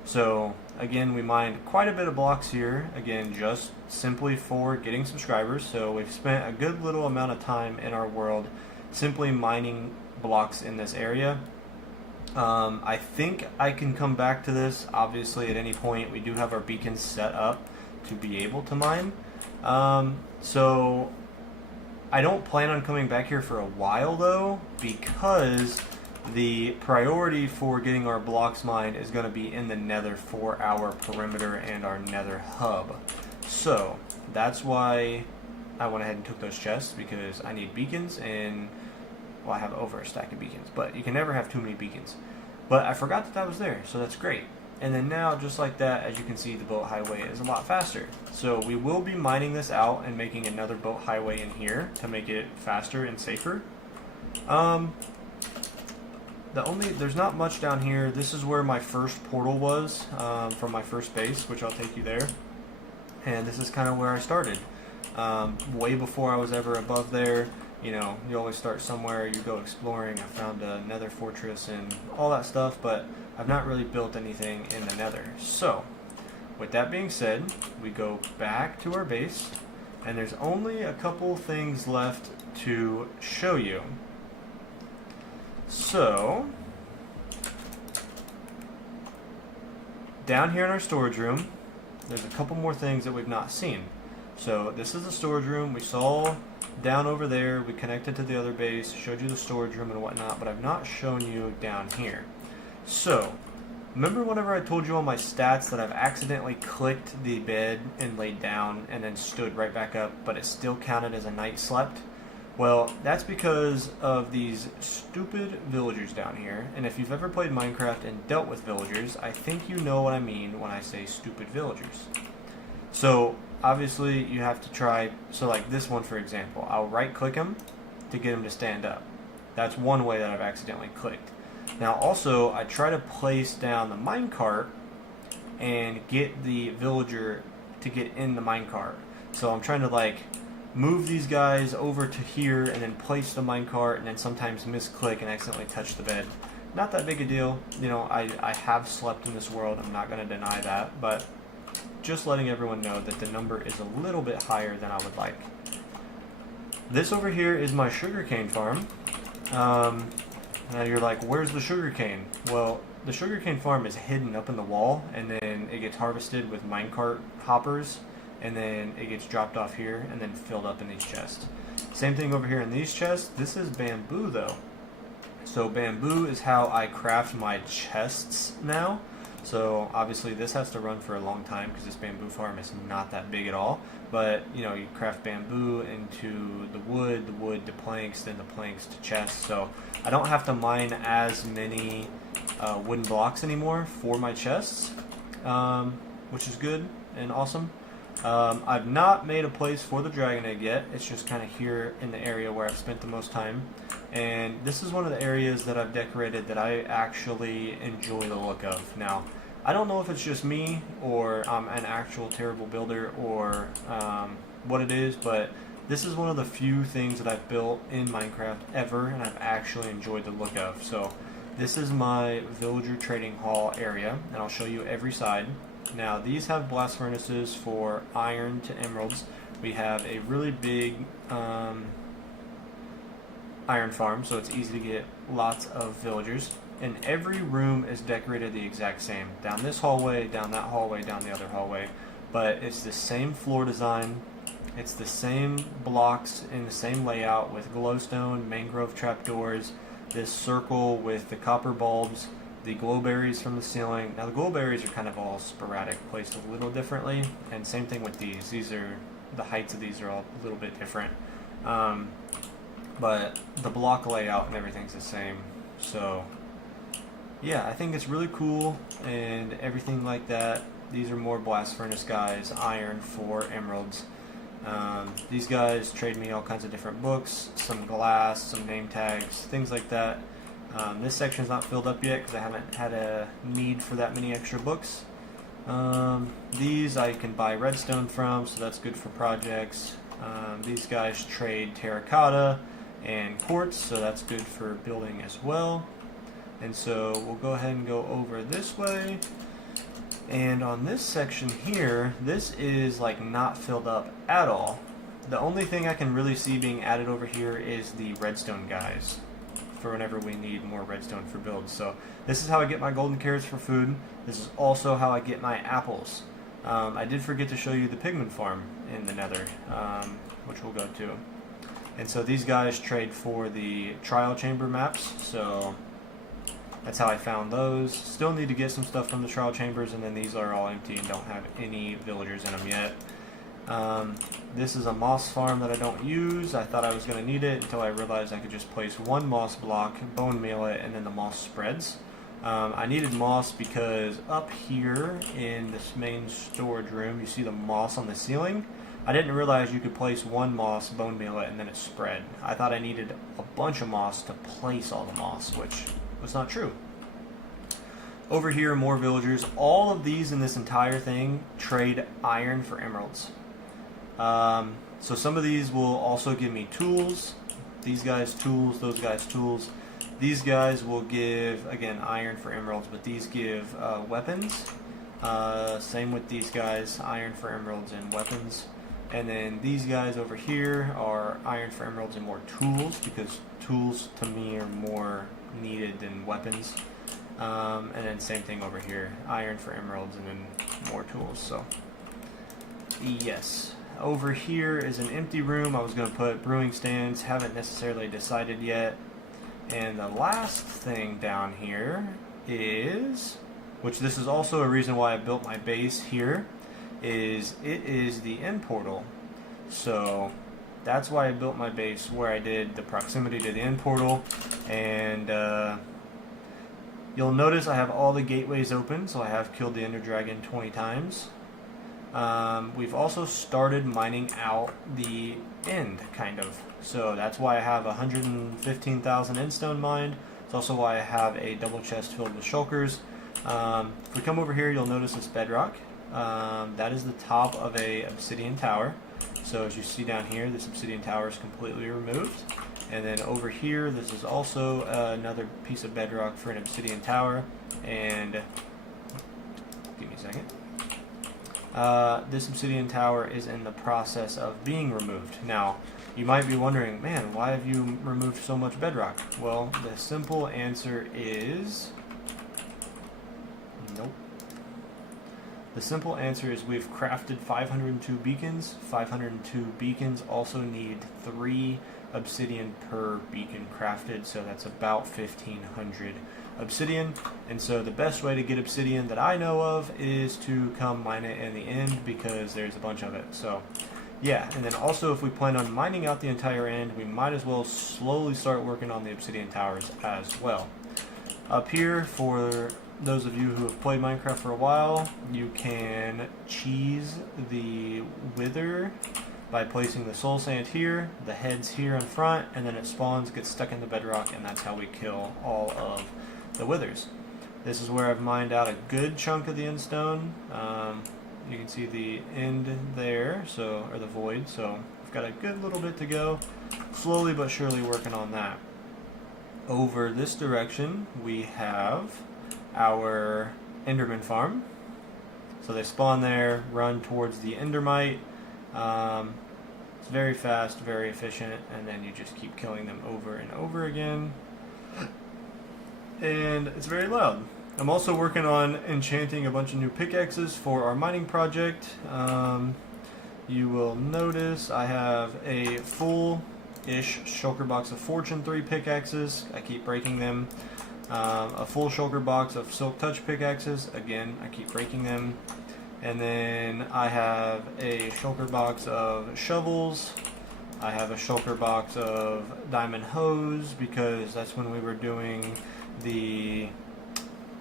So again, we mined quite a bit of blocks here, again, just simply for getting subscribers. So we've spent a good little amount of time in our world simply mining blocks in this area. I think I can come back to this, obviously, at any point. We do have our beacons set up to be able to mine. So I don't plan on coming back here for a while though, because the priority for getting our blocks mined is going to be in the nether for our perimeter and our nether hub. So that's why I went ahead and took those chests, because I need beacons, and well, I have over a stack of beacons, but you can never have too many beacons. But I forgot that that was there, so that's great. And then now, just like that, as you can see, the boat highway is a lot faster. So we will be mining this out and making another boat highway in here to make it faster and safer. There's not much down here. This is where my first portal was from my first base, which I'll take you there. And this is kind of where I started. Way before I was ever above there. You know, you always start somewhere, you go exploring. I found a nether fortress and all that stuff, but I've not really built anything in the nether. So, with that being said, we go back to our base, and there's only a couple things left to show you. So, down here in our storage room, there's a couple more things that we've not seen. So, this is the storage room. We saw down over there, we connected to the other base, showed you the storage room and whatnot, but I've not shown you down here. So, remember whenever I told you on my stats that I've accidentally clicked the bed and laid down and then stood right back up, but it still counted as a night slept? Well, that's because of these stupid villagers down here, and if you've ever played Minecraft and dealt with villagers, I think you know what I mean when I say stupid villagers. So, obviously, you have to try, so like this one for example, I'll right click him to get him to stand up. That's one way that I've accidentally clicked. Now also, I try to place down the minecart and get the villager to get in the minecart. So I'm trying to like move these guys over to here and then place the minecart, and then sometimes misclick and accidentally touch the bed. Not that big a deal. You know, I have slept in this world, I'm not going to deny that, but just letting everyone know that the number is a little bit higher than I would like. This over here is my sugarcane farm. Now you're like, where's the sugarcane? Well, the sugarcane farm is hidden up in the wall, and then it gets harvested with minecart hoppers, and then it gets dropped off here and then filled up in these chests. Same thing over here in these chests. This is bamboo though. So bamboo is how I craft my chests now. So obviously this has to run for a long time because this bamboo farm is not that big at all. But you know, you craft bamboo into the wood to planks, then the planks to chests. So I don't have to mine as many wooden blocks anymore for my chests, which is good and awesome. I've not made a place for the dragon egg yet. It's just kind of here in the area where I've spent the most time. And this is one of the areas that I've decorated that I actually enjoy the look of. Now, I don't know if it's just me or I'm an actual terrible builder or what it is, but this is one of the few things that I've built in Minecraft ever and I've actually enjoyed the look of. So this is my villager trading hall area, and I'll show you every side. Now these have blast furnaces for iron to emeralds. We have a really big iron farm, so it's easy to get lots of villagers. And every room is decorated the exact same. Down this hallway, down that hallway, down the other hallway. But it's the same floor design. It's the same blocks in the same layout with glowstone, mangrove trapdoors, this circle with the copper bulbs, the glowberries from the ceiling. Now the glowberries are kind of all sporadic, placed a little differently, and same thing with these. These are, the heights of these are all a little bit different. But the block layout and everything's the same. So yeah, I think it's really cool and everything like that. These are more blast furnace guys, iron for emeralds. These guys trade me all kinds of different books, some glass, some name tags, things like that. This section's not filled up yet because I haven't had a need for that many extra books. These I can buy redstone from, so that's good for projects. These guys trade terracotta and quartz, so that's good for building as well. And so we'll go ahead and go over this way. And on this section here, this is like not filled up at all. The only thing I can really see being added over here is the redstone guys for whenever we need more redstone for builds. So this is how I get my golden carrots for food. This is also how I get my apples. I did forget to show you the pigment farm in the nether, which we'll go to. And so these guys trade for the trial chamber maps, so that's how I found those. Still need to get some stuff from the trial chambers, and then these are all empty and don't have any villagers in them yet. This is a moss farm that I don't use. I thought I was going to need it until I realized I could just place one moss block, bone meal it, and then the moss spreads. I needed moss because up here in this main storage room, you see the moss on the ceiling. I didn't realize you could place one moss, bone meal it, and then it spread. I thought I needed a bunch of moss to place all the moss, which was not true. Over here, more villagers. All of these in this entire thing trade iron for emeralds. So some of these will also give me tools. These guys tools, those guys tools. These guys will give, again, iron for emeralds, but these give weapons. Same with these guys, iron for emeralds and weapons. And then these guys over here are iron for emeralds and more tools, because tools to me are more needed than weapons. And then same thing over here, iron for emeralds and then more tools. So yes, over here is an empty room. I was going to put brewing stands, haven't necessarily decided yet. And the last thing down here is, which this is also a reason why I built my base here, is it is the end portal. So that's why I built my base where I did, the proximity to the end portal. And you'll notice I have all the gateways open, so I have killed the ender dragon 20 times. We've also started mining out the end, kind of. So that's why I have 115,000 endstone mined. It's also why I have a double chest filled with shulkers. If we come over here, you'll notice this bedrock. That is the top of a obsidian tower. So as you see down here, this obsidian tower is completely removed. And then over here, this is also another piece of bedrock for an obsidian tower. And give me a second. This obsidian tower is in the process of being removed. Now, you might be wondering, man, why have you removed so much bedrock? Well, the simple answer is... nope. The simple answer is we've crafted 502 beacons. 502 beacons also need 3 obsidian per beacon crafted, so that's about 1,500 obsidian. And so the best way to get obsidian that I know of is to come mine it in the end, because there's a bunch of it. So yeah, and then also if we plan on mining out the entire end, we might as well slowly start working on the obsidian towers as well. Up here, for those of you who have played Minecraft for a while, you can cheese the wither by placing the soul sand here, the heads here in front, and then it spawns, gets stuck in the bedrock, and that's how we kill all of the withers. This is where I've mined out a good chunk of the end stone. You can see the end there, so, or the void, so I've got a good little bit to go. Slowly but surely working on that. Over this direction, we have our Enderman farm. So they spawn there, run towards the Endermite. It's very fast, very efficient, and then you just keep killing them over and over again. And it's very loud. I'm also working on enchanting a bunch of new pickaxes for our mining project. You will notice I have a full-ish shulker box of Fortune 3 pickaxes. I keep breaking them. A full shulker box of Silk Touch pickaxes. Again, I keep breaking them. And then I have a shulker box of shovels. I have a shulker box of diamond hose, because that's when we were doing the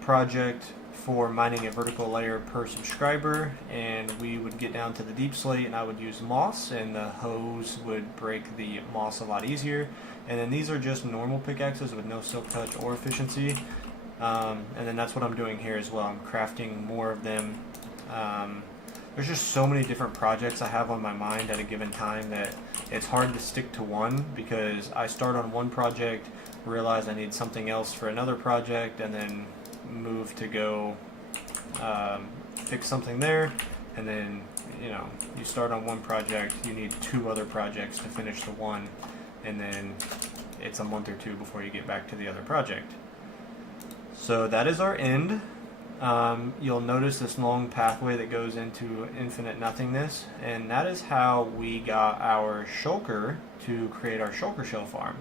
project for mining a vertical layer per subscriber, and we would get down to the deep slate and I would use moss, and the hose would break the moss a lot easier. And then these are just normal pickaxes with no silk touch or efficiency, and then that's what I'm doing here as well. I'm crafting more of them. There's just so many different projects I have on my mind at a given time that it's hard to stick to one, because I start on one project, realize I need something else for another project, and then move to go fix something there, and then, you know, you start on one project, you need 2 other projects to finish the one, and then it's a month or 2 before you get back to the other project. So that is our end. You'll notice this long pathway that goes into infinite nothingness, and that is how we got our shulker to create our shulker shell farm.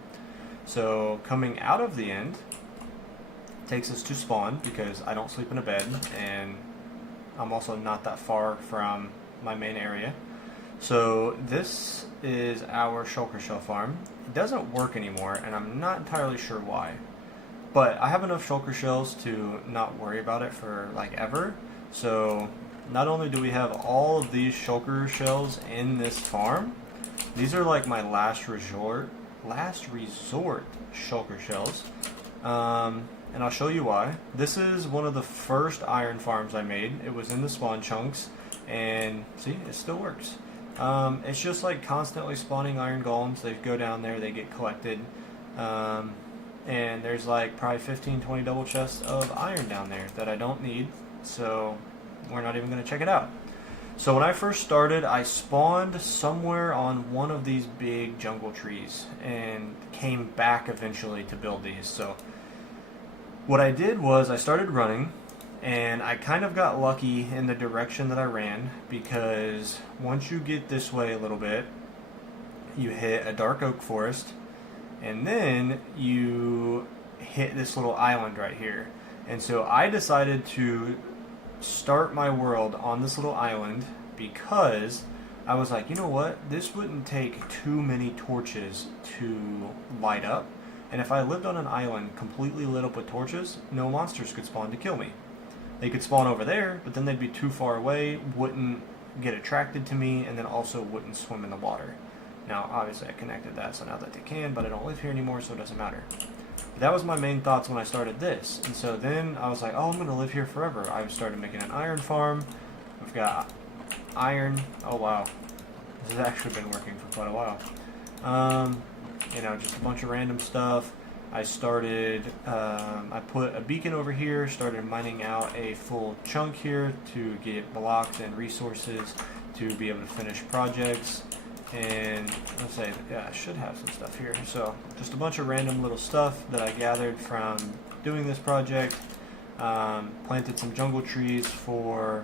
So coming out of the end takes us to spawn, because I don't sleep in a bed, and I'm also not that far from my main area. So this is our shulker shell farm. It doesn't work anymore, and I'm not entirely sure why. But I have enough shulker shells to not worry about it for like ever. So not only do we have all of these shulker shells in this farm, these are like my last resort shulker shells. And I'll show you why. This is one of the first iron farms I made. It was in the spawn chunks, and see, it still works. It's just like constantly spawning iron golems. They go down there, they get collected. And there's like probably 15-20 double chests of iron down there that I don't need, so we're not even going to check it out. So when I first started, I spawned somewhere on one of these big jungle trees and came back eventually to build these. So what I did was I started running, and I kind of got lucky in the direction that I ran, because once you get this way a little bit, you hit a dark oak forest, and then you hit this little island right here. And so I decided to start my world on this little island, because I was like, you know what, this wouldn't take too many torches to light up, and if I lived on an island completely lit up with torches, no monsters could spawn to kill me. They could spawn over there, but then they'd be too far away, wouldn't get attracted to me, and then also wouldn't swim in the water. Now, obviously, I connected that so now that they can, but I don't live here anymore, so it doesn't matter. But that was my main thoughts when I started this. And so then I was like, oh, I'm going to live here forever. I started making an iron farm. We've got iron. Oh, wow. This has actually been working for quite a while. You know, just a bunch of random stuff. I started, I put a beacon over here, started mining out a full chunk here to get blocks and resources to be able to finish projects. And let's say, yeah, I should have some stuff here. So just a bunch of random little stuff that I gathered from doing this project. Planted some jungle trees for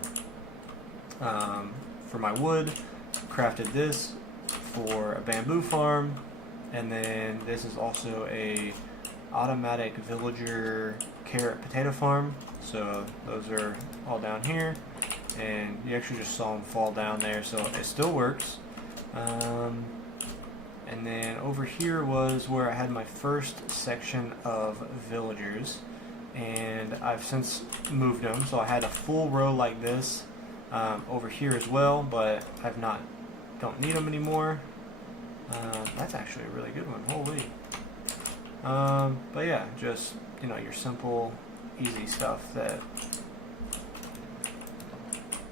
my wood. Crafted this for a bamboo farm. And then this is also a automatic villager carrot potato farm. So those are all down here. And you actually just saw them fall down there. So it still works. And then over here was where I had my first section of villagers, and I've since moved them, so I had a full row like this over here as well, but don't need them anymore. That's actually a really good one, holy. But yeah, just, you know, your simple, easy stuff that,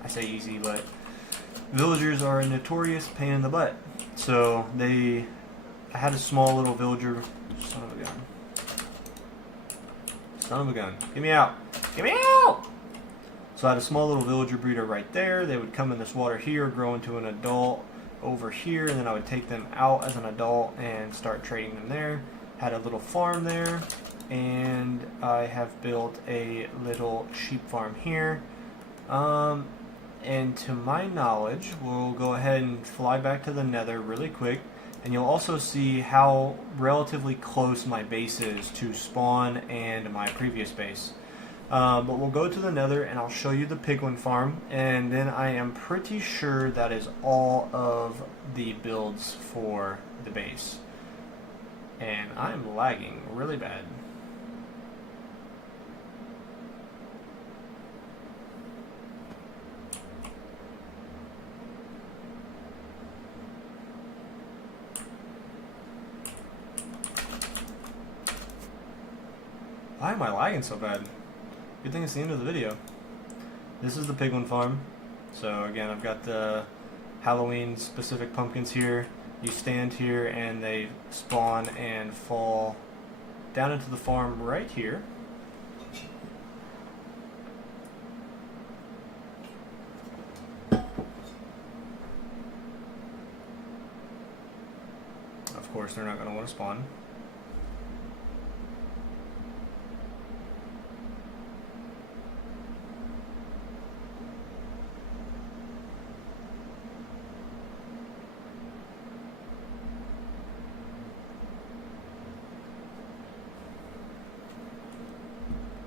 I say easy, but villagers are a notorious pain in the butt. So I had a small little villager. Son of a gun. Son of a gun. Get me out. Get me out! So I had a small little villager breeder right there. They would come in this water here, grow into an adult over here, and then I would take them out as an adult and start trading them there. Had a little farm there, and I have built a little sheep farm here. And to my knowledge, we'll go ahead and fly back to the Nether really quick, and you'll also see how relatively close my base is to spawn and my previous base. But we'll go to the Nether and I'll show you the piglin farm, and then I am pretty sure that is all of the builds for the base. And I'm lagging really bad. Why am I lagging so bad? Good thing it's the end of the video. This is the piglin farm. So again, I've got the Halloween specific pumpkins here. You stand here and they spawn and fall down into the farm right here. Of course, they're not going to want to spawn.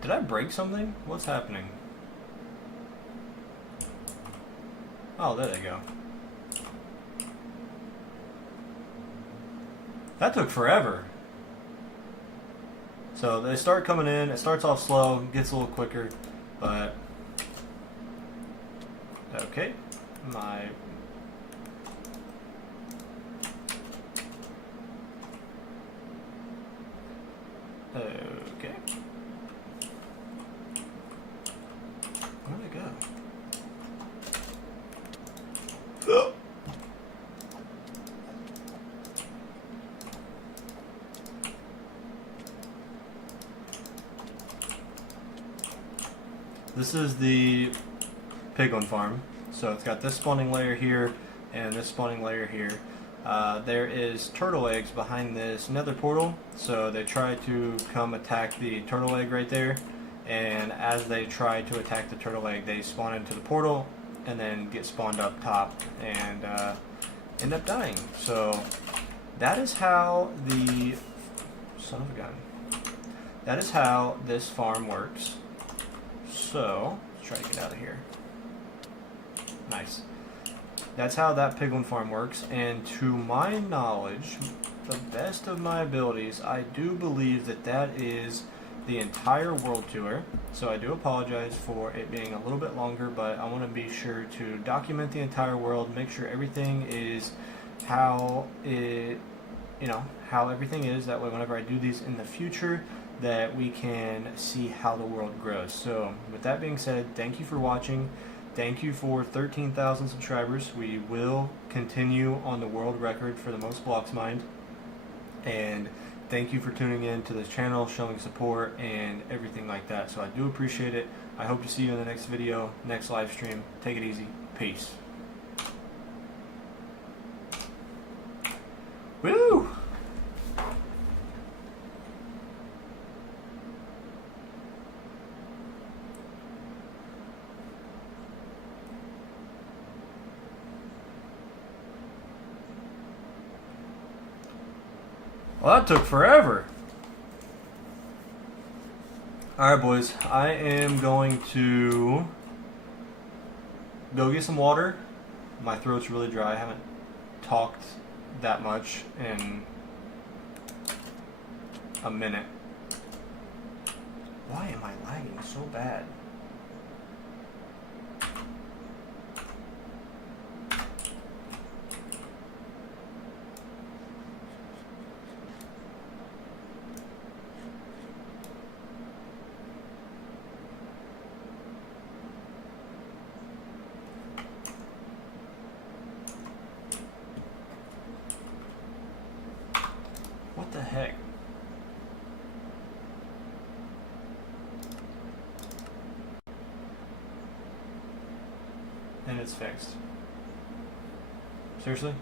Did I break something? What's happening? Oh, there they go. That took forever. So they start coming in, it starts off slow, gets a little quicker, but okay. Okay. Where'd it go? Oh. This is the piglin farm. So it's got this spawning layer here and this spawning layer here. There is turtle eggs behind this nether portal, so they try to come attack the turtle egg right there, and as they try to attack the turtle egg, they spawn into the portal and then get spawned up top and end up dying. So that is how the son of a gun. That is how this farm works. So let's try to get out of here. Nice. That's how that piglin farm works, and to my knowledge, the best of my abilities, I do believe that that is the entire world tour. So I do apologize for it being a little bit longer, but I want to be sure to document the entire world, make sure everything is how how everything is. That way, whenever I do these in the future, that we can see how the world grows. So, with that being said, thank you for watching. Thank you for 13,000 subscribers. We will continue on the world record for the most blocks mined. And thank you for tuning in to this channel, showing support, and everything like that. So I do appreciate it. I hope to see you in the next video, next live stream. Take it easy. Peace. Woo! Well, that took forever. Alright, boys. I am going to go get some water. My throat's really dry. I haven't talked that much in a minute. Why am I lagging so bad? What the heck? And it's fixed. Seriously?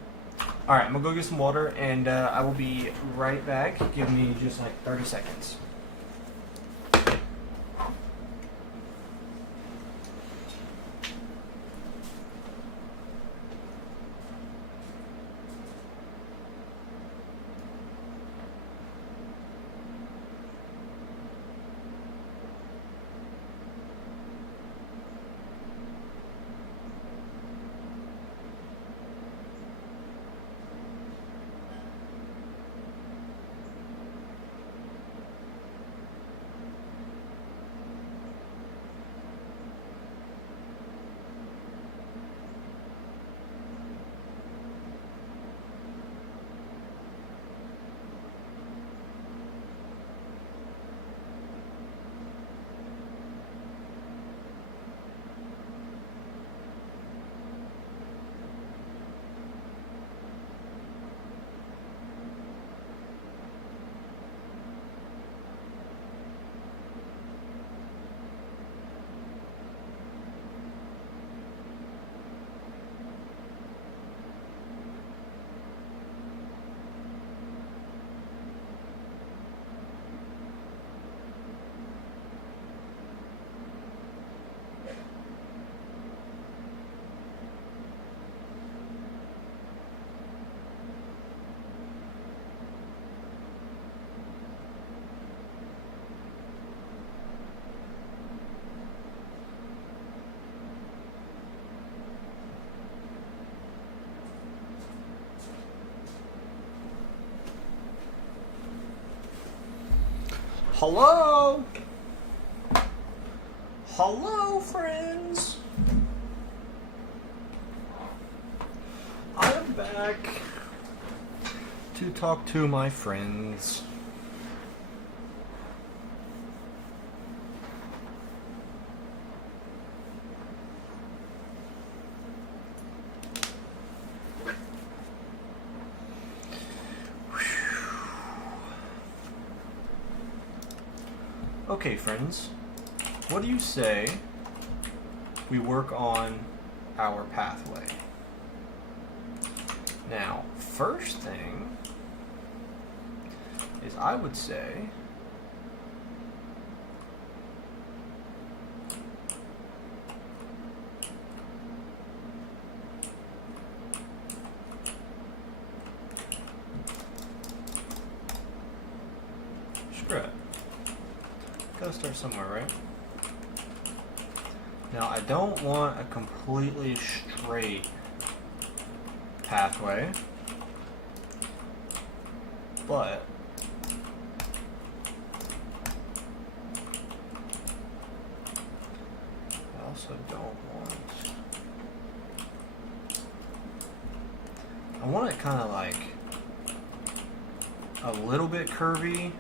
Alright, I'm gonna go get some water and I will be right back. Give me just like 30 seconds. Hello? Hello, friends? I am back to talk to my friends. Okay, friends, what do you say we work on our pathway? Now, first thing is I would say screw it. Gotta start somewhere, right? Now, I don't want a completely straight pathway, but I also don't want I want it kind of like a little bit curvy.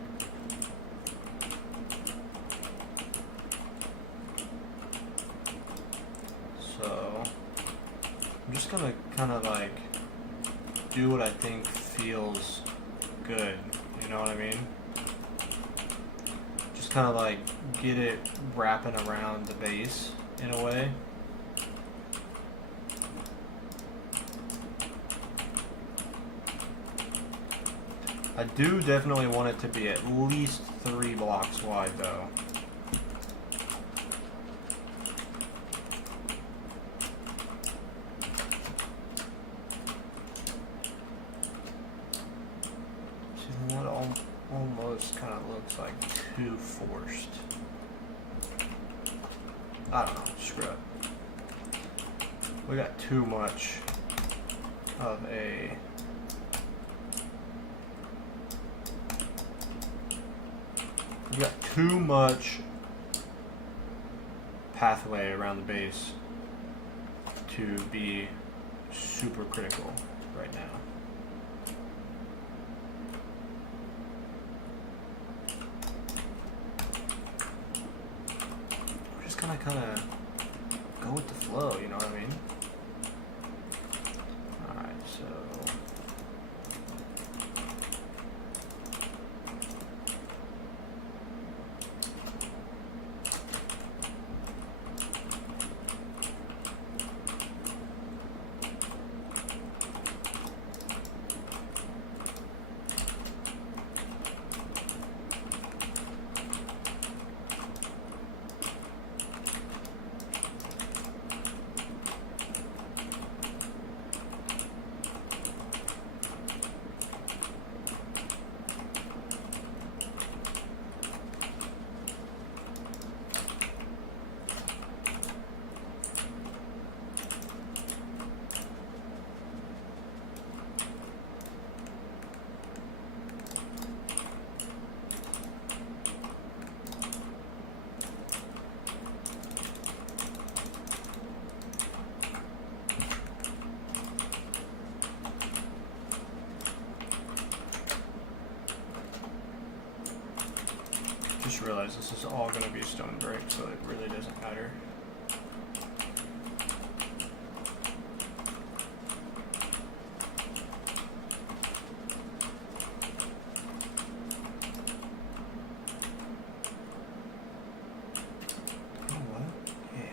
So I'm just gonna kind of like do what I think feels good, you know what I mean? Just kind of like get it wrapping around the base in a way. I do definitely want it to be at least 3 blocks wide though. See what almost kind of looks like too forced. I don't know, screw it. We got too much of a we got too much pathway around the base to be super critical right now. We're just gonna kind of go with the flow, you know what I mean? Alright, so just realized this is all going to be stone brick, so it really doesn't matter. Oh, what? Yeah.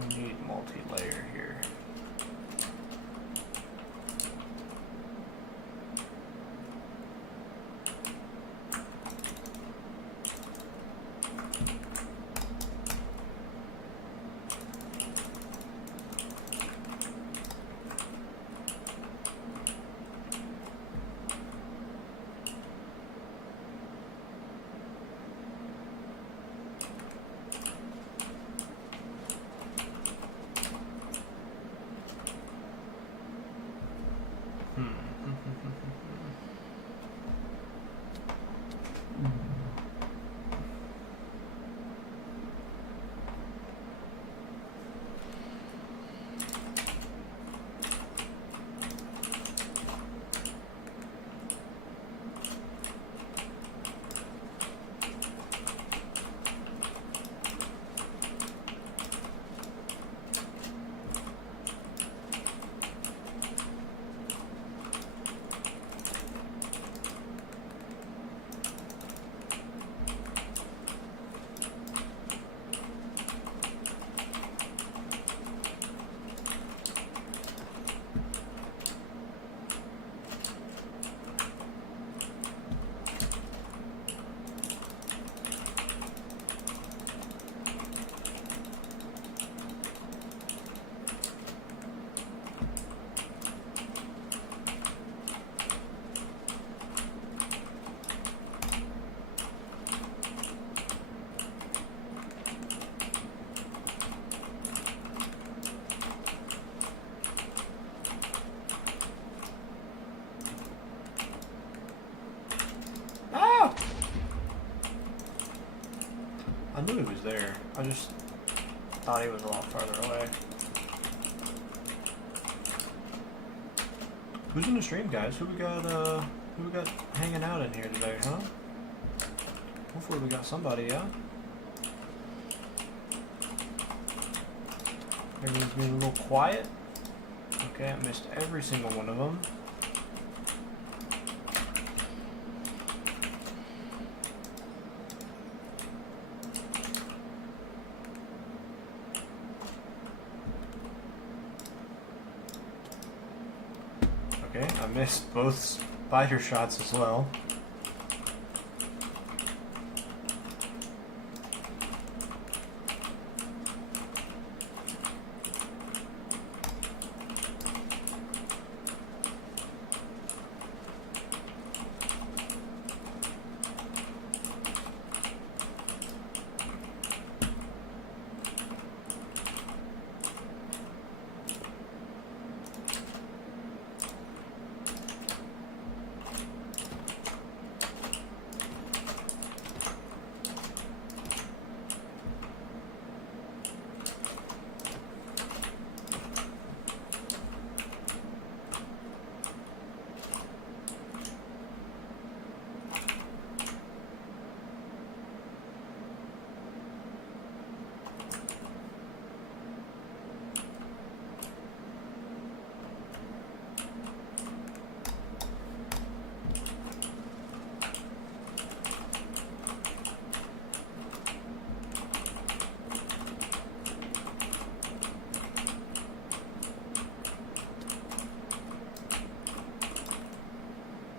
We need multi-layer here. I knew he was there. I just thought he was a lot farther away. Who's in the stream, guys? Who we got hanging out in here today, huh? Hopefully we got somebody, yeah? Everyone's being a little quiet. Okay, I missed every single one of them. Okay, I missed both spider shots as well.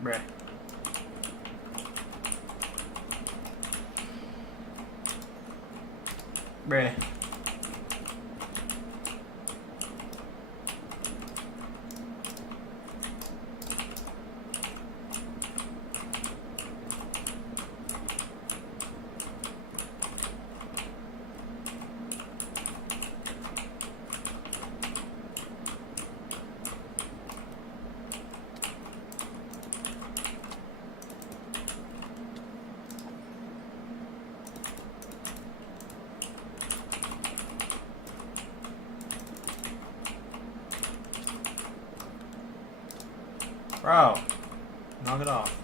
Bruh. Bruh. Bro, knock it off.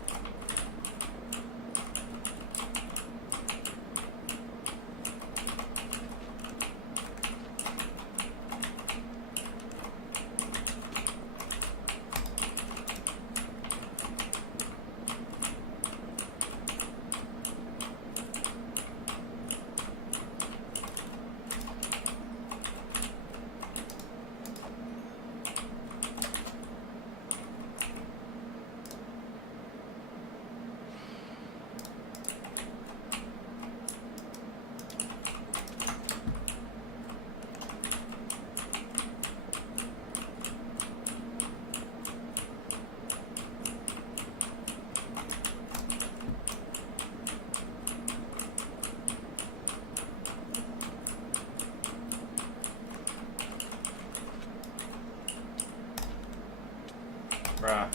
Bruh.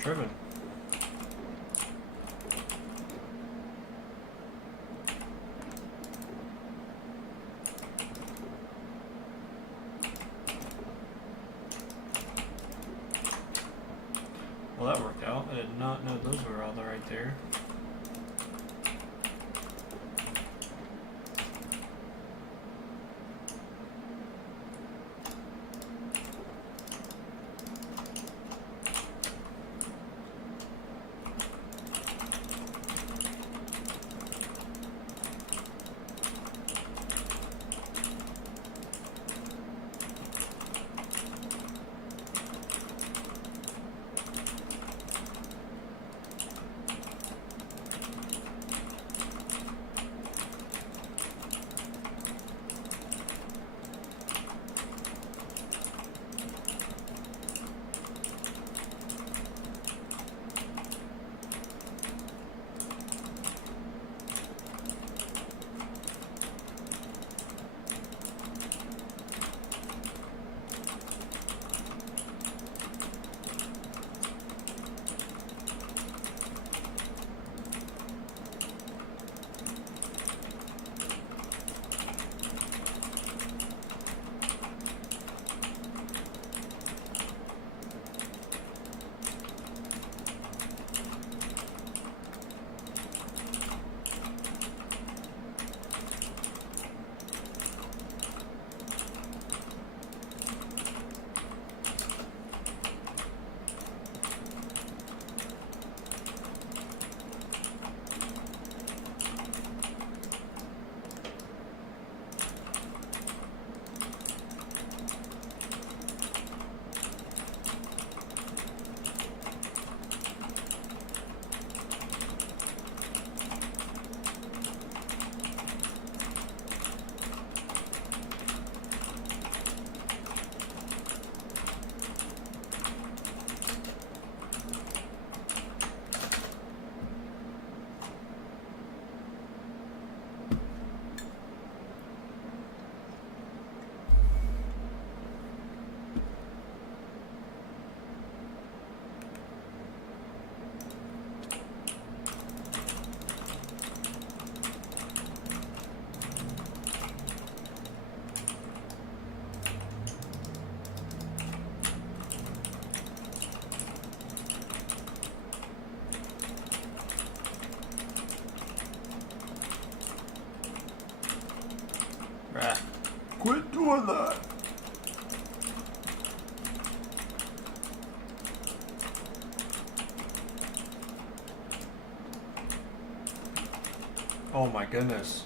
trimming. Well, that worked out. I did not know those were all right there. Quit doing that. Oh my goodness.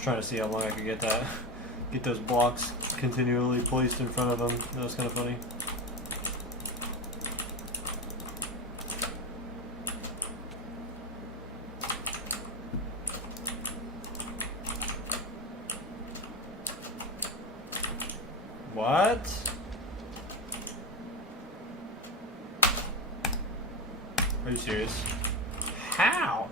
Just trying to see how long I could get that, get those blocks continually placed in front of them. That was kind of funny. What? Are you serious? How?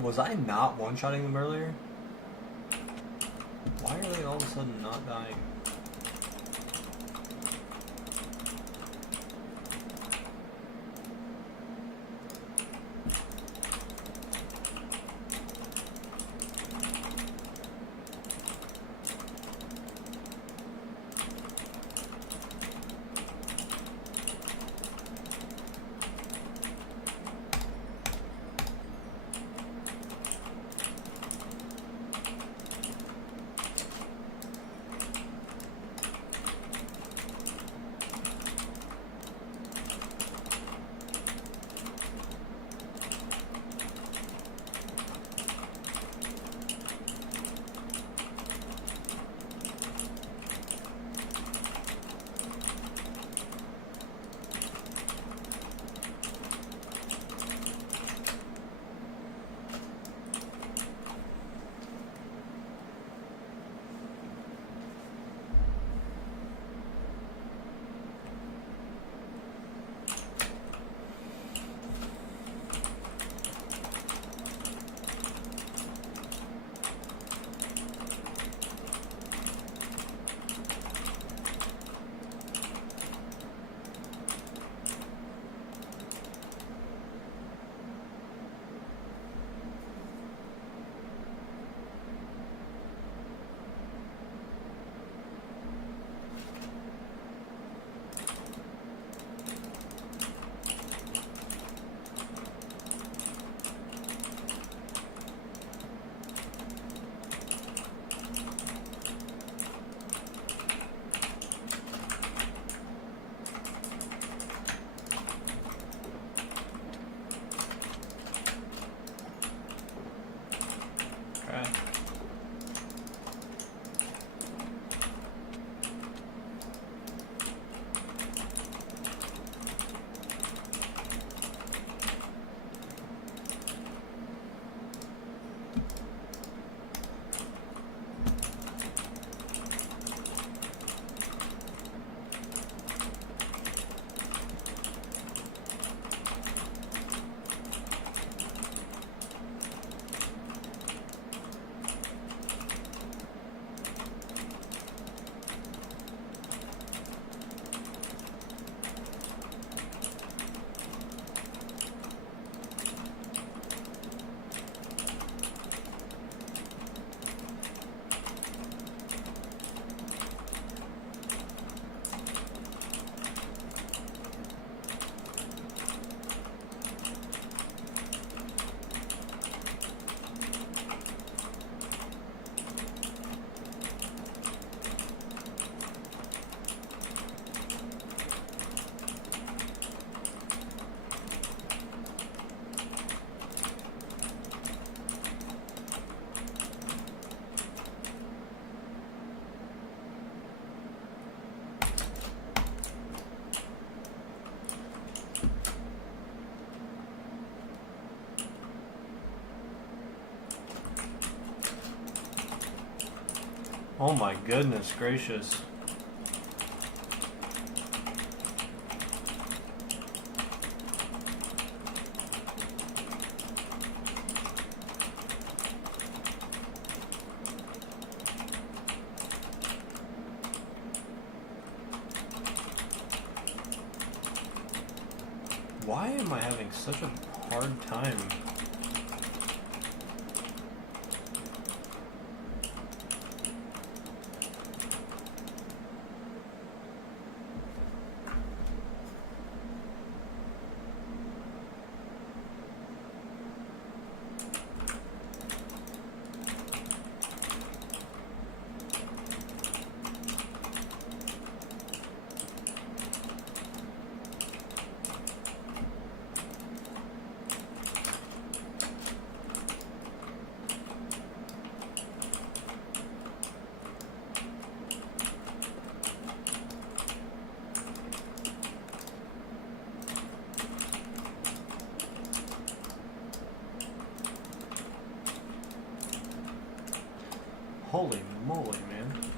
Was I not one-shotting them earlier? Why are they all of a sudden not dying? Oh my goodness gracious. Why am I having such a hard time? Holy moly, man.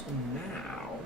So now,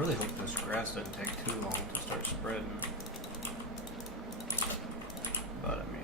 really hope this grass doesn't take too long to start spreading. But I mean...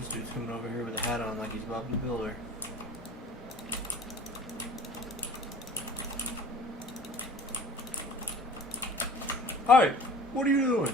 This dude's coming over here with a hat on like he's Bob the Builder. Hi, what are you doing?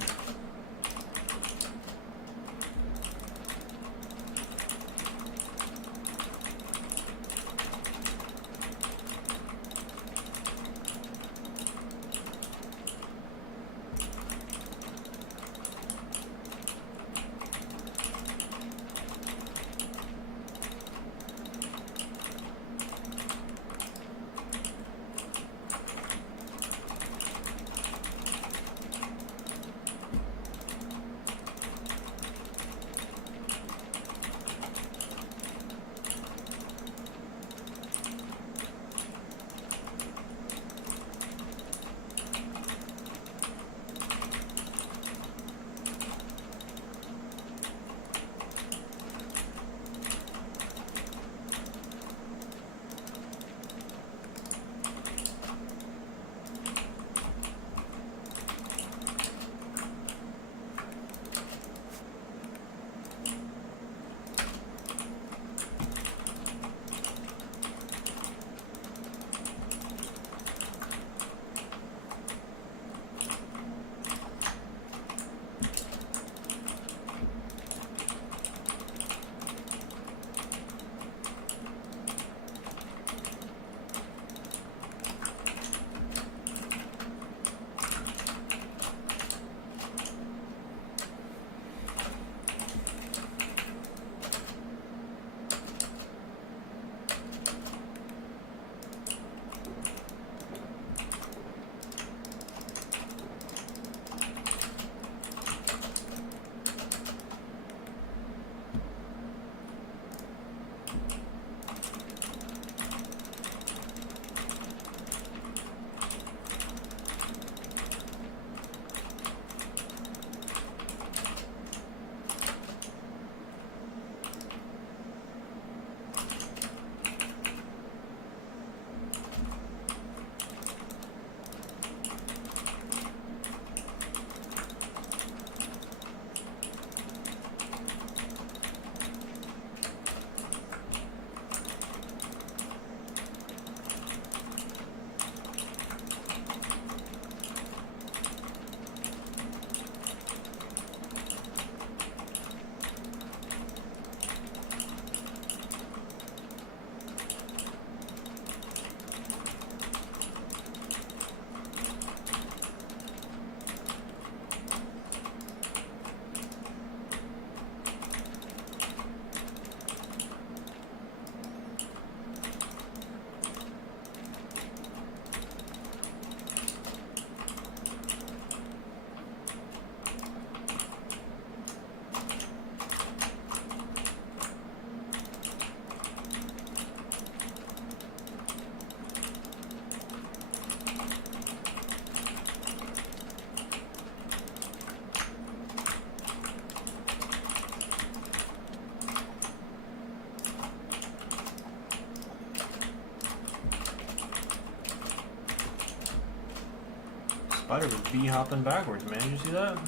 spider was bee hopping backwards, man. Did you see that?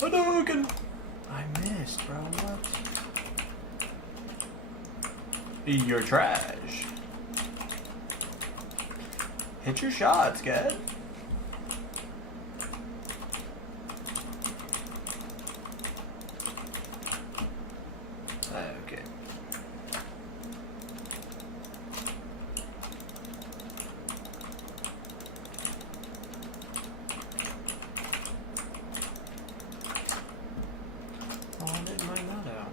Hadouken! I missed, bro. What? You're trash. Hit your shots, kid. Okay. Oh, did my nut out?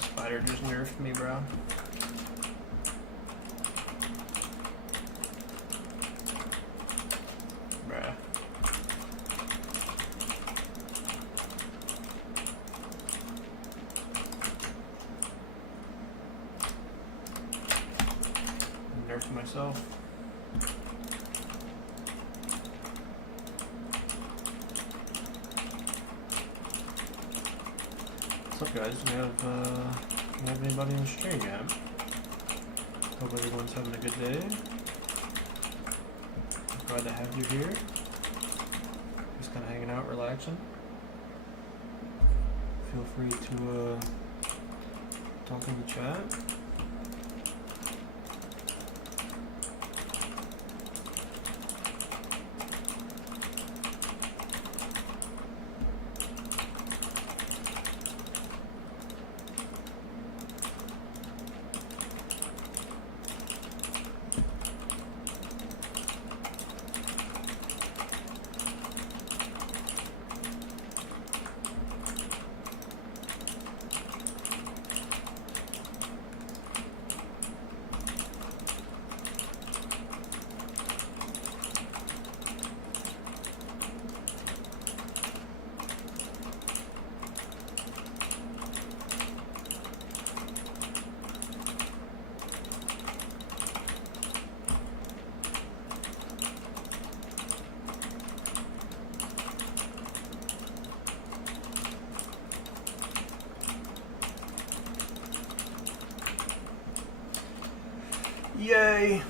Spider just nerfed me, bro. Bruh. Nerfed myself. What's up, guys? We have anybody in the stream yet? Hope everyone's having a good day. I'm glad to have you here. Just kind of hanging out, relaxing. Feel free to talk in the chat. Yay!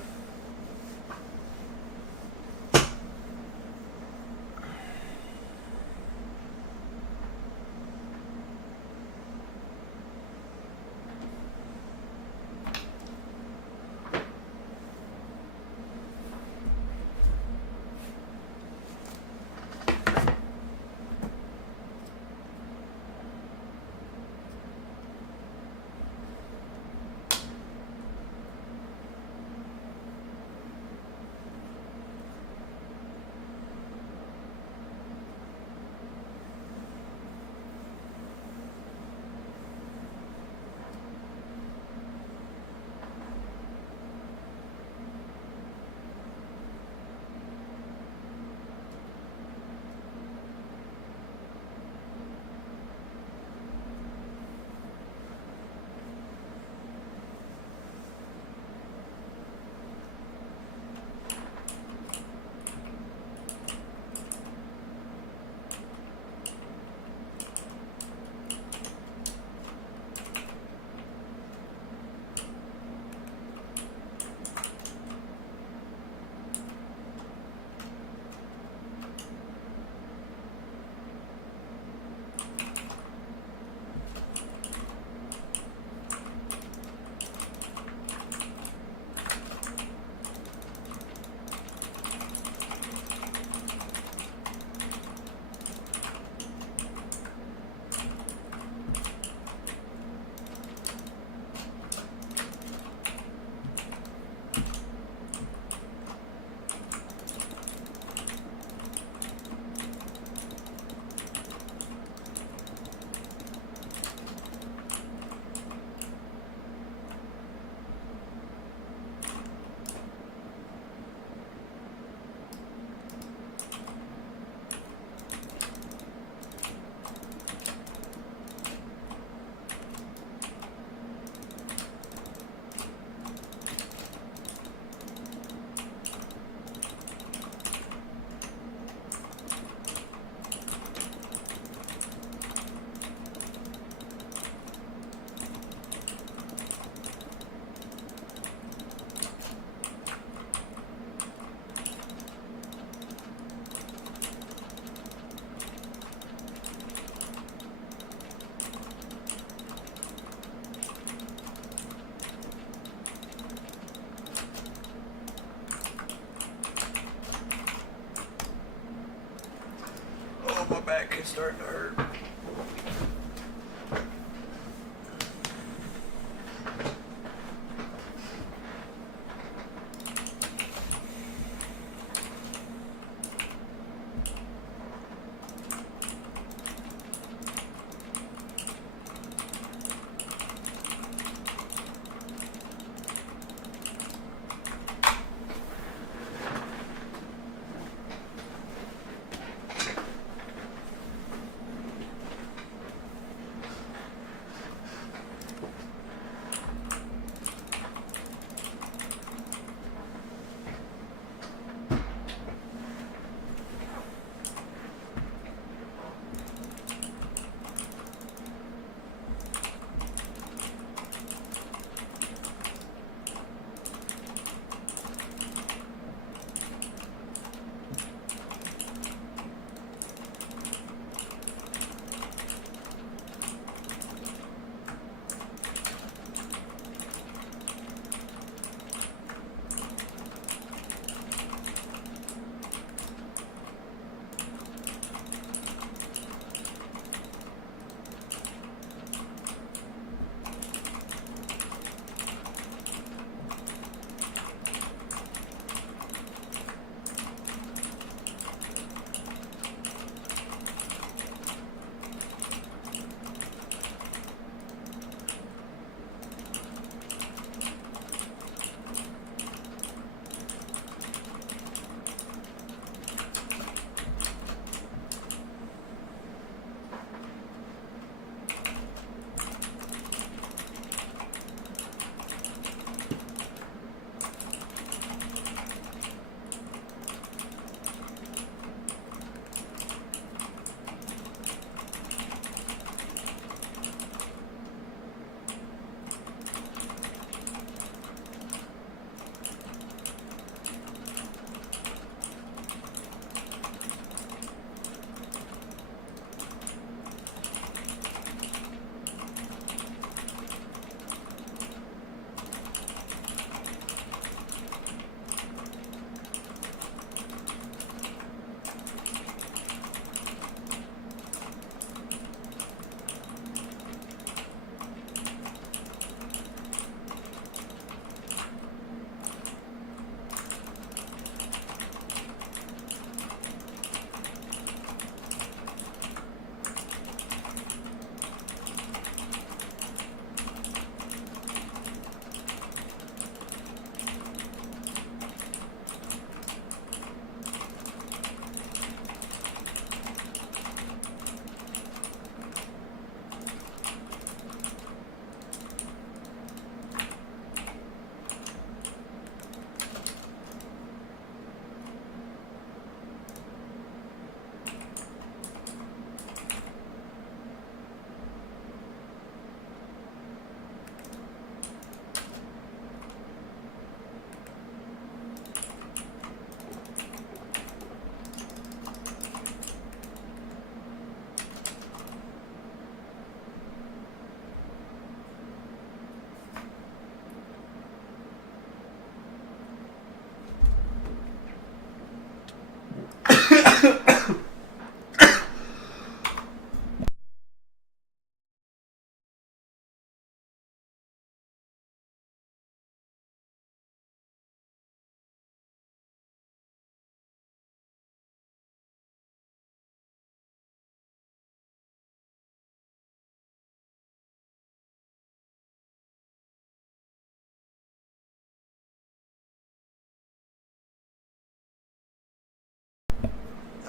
starting to hurt.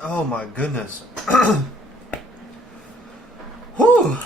Oh my goodness. Whew.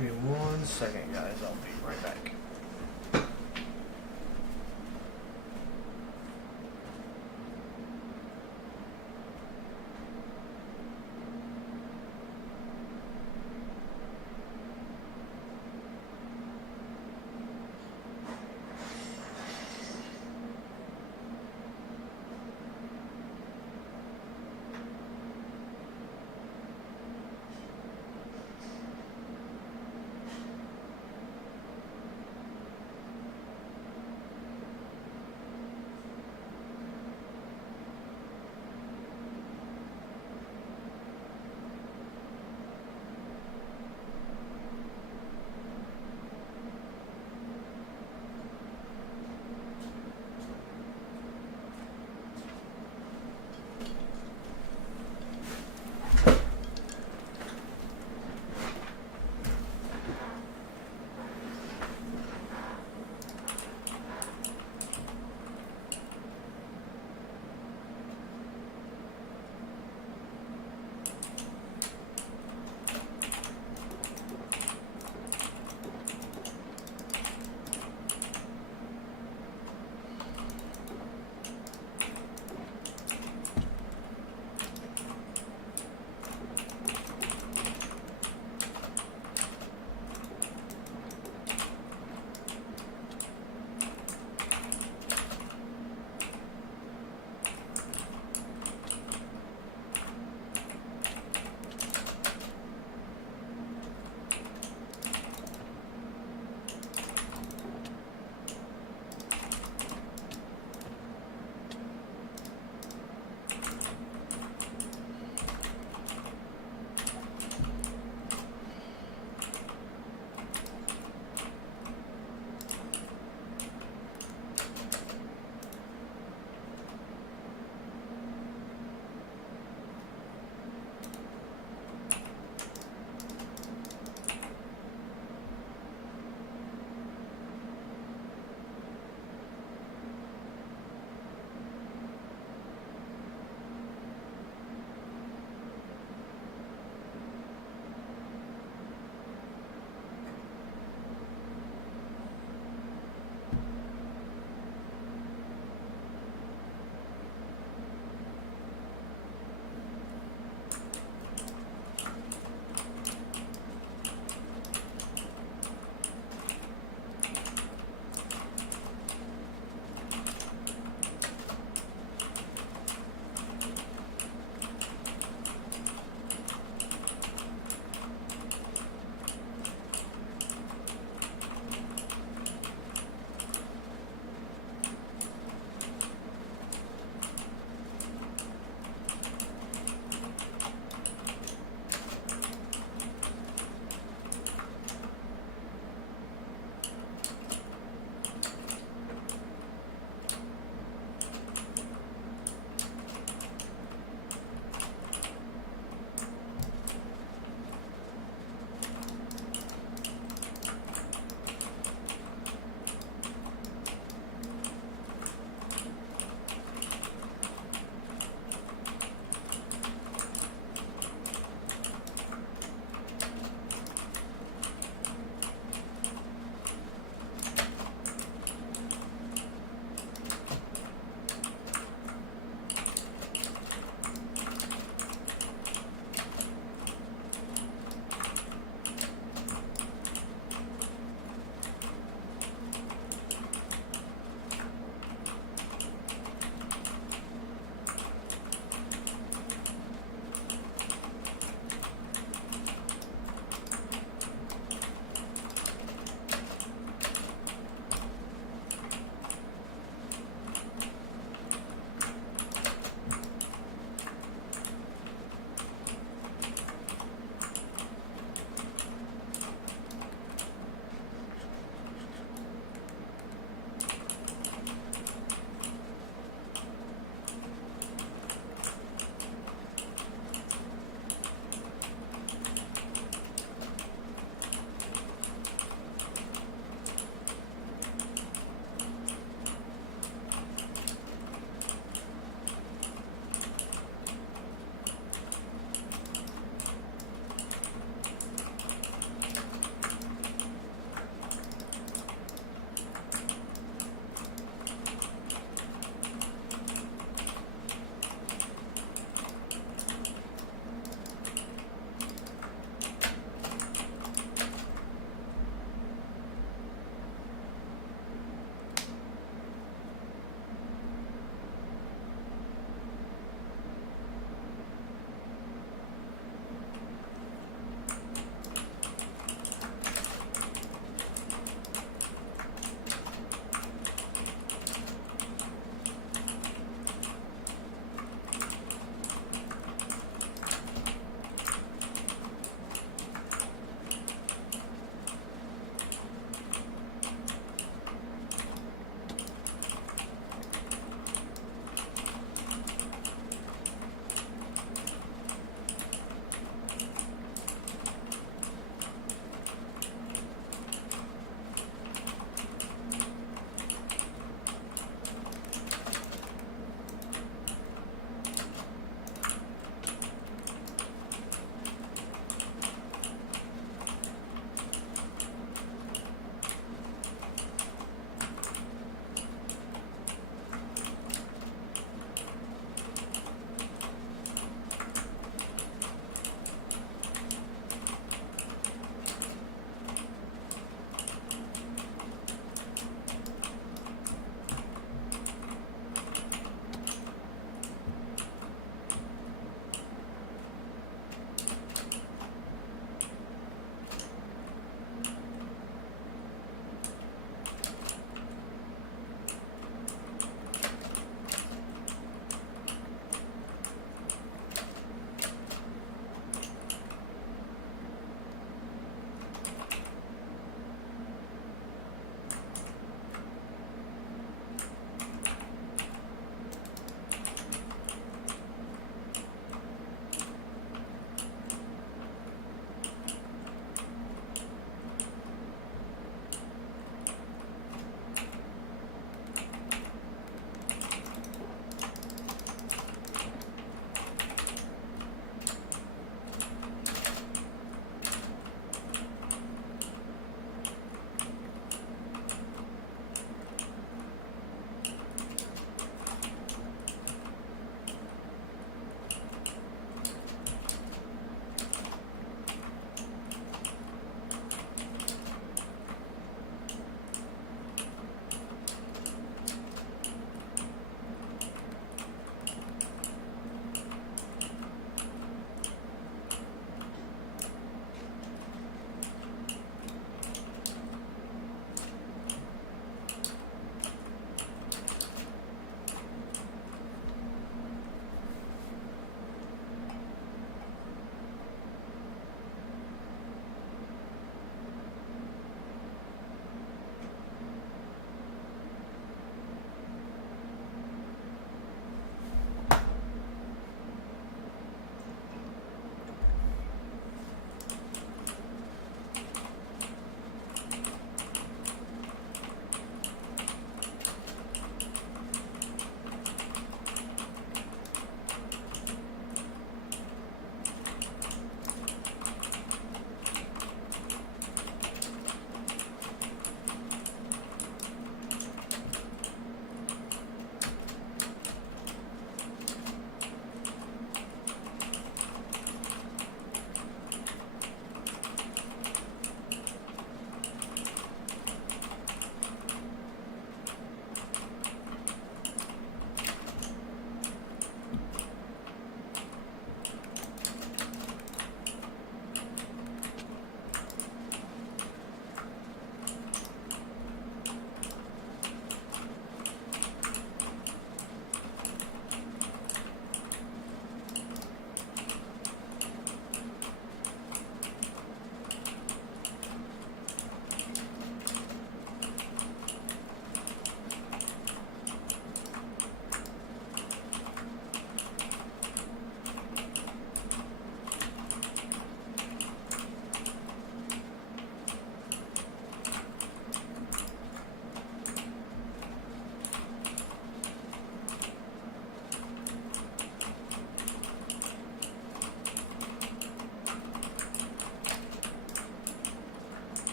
Give me 1 second, guys. I'll be right back.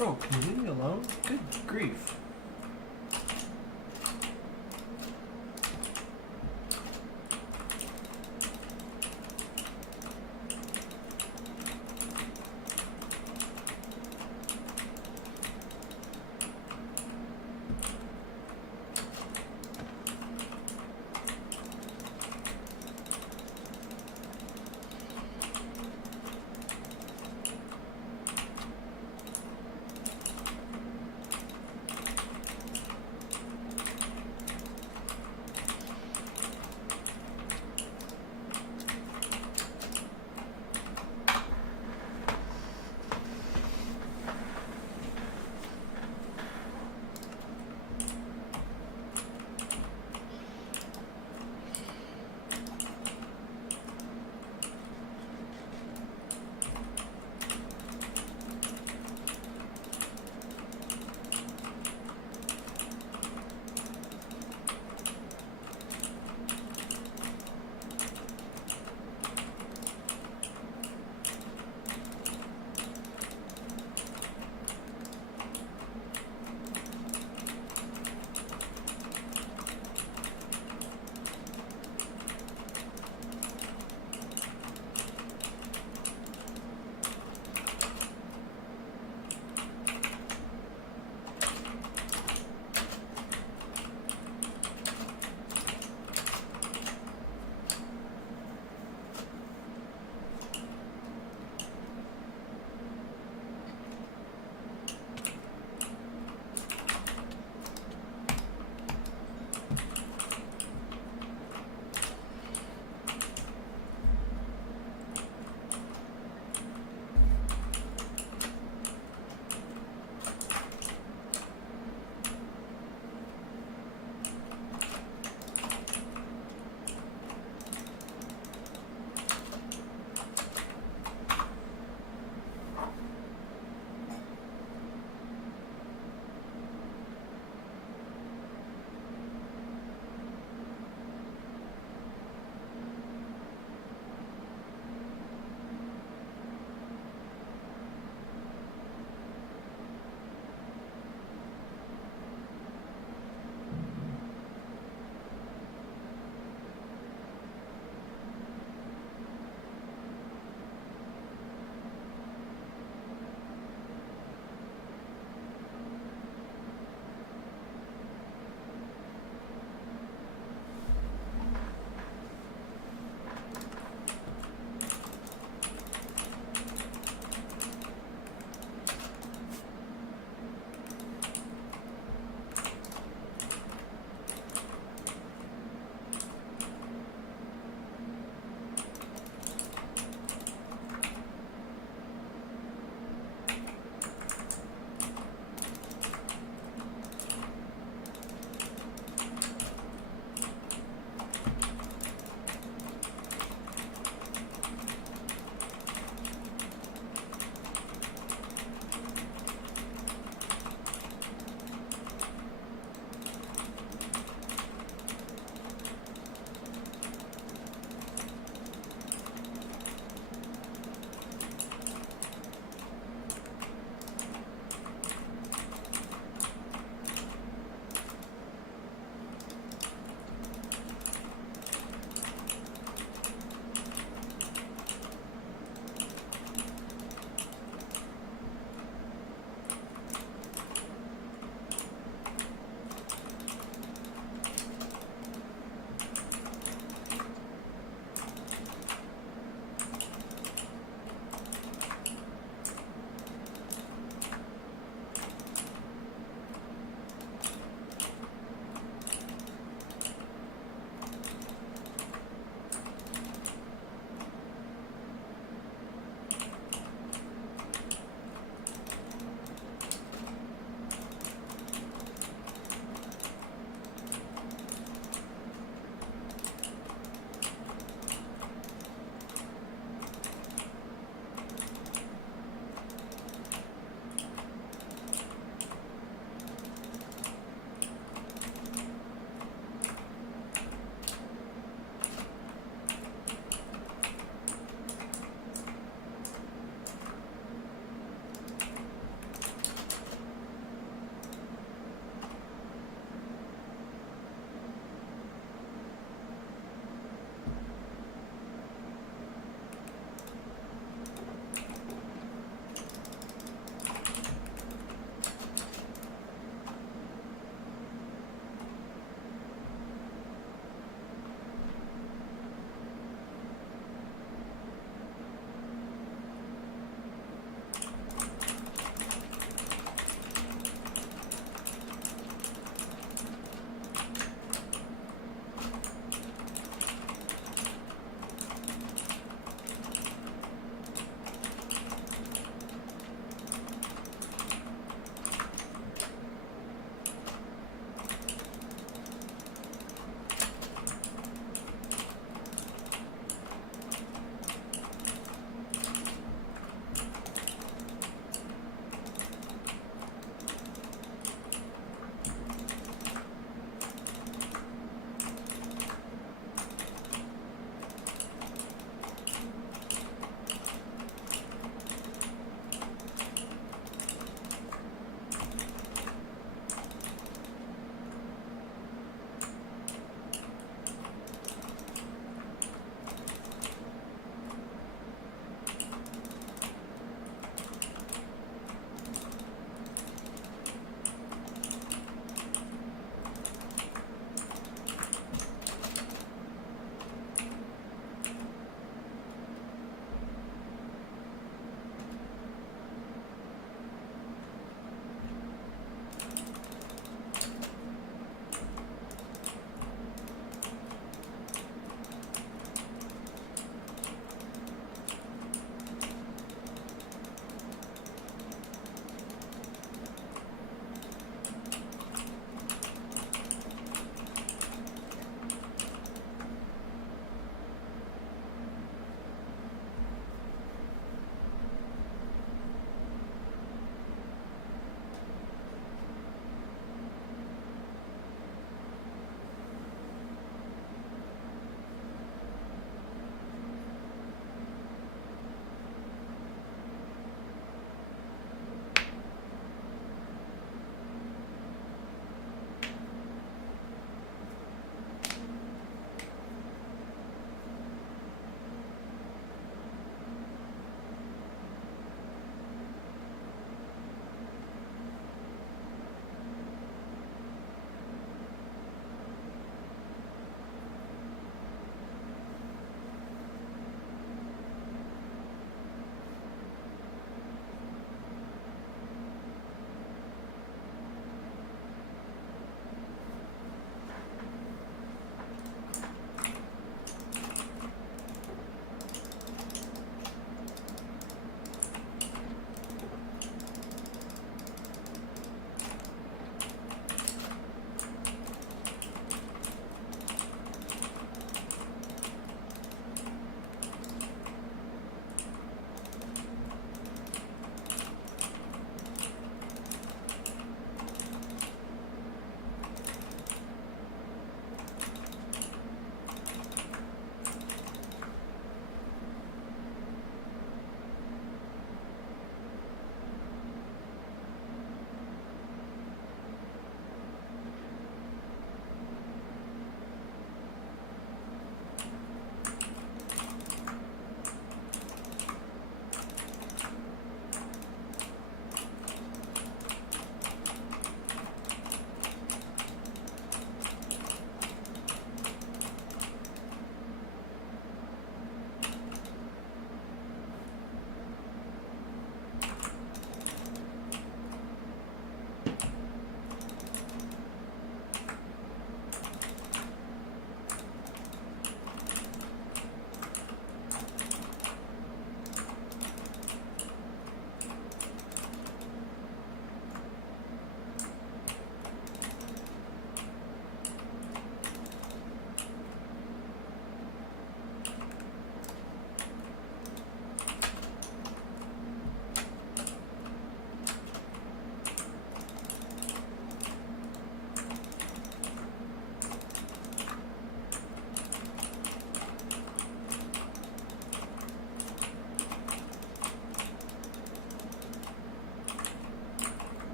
Bro, can you leave me alone? Good grief.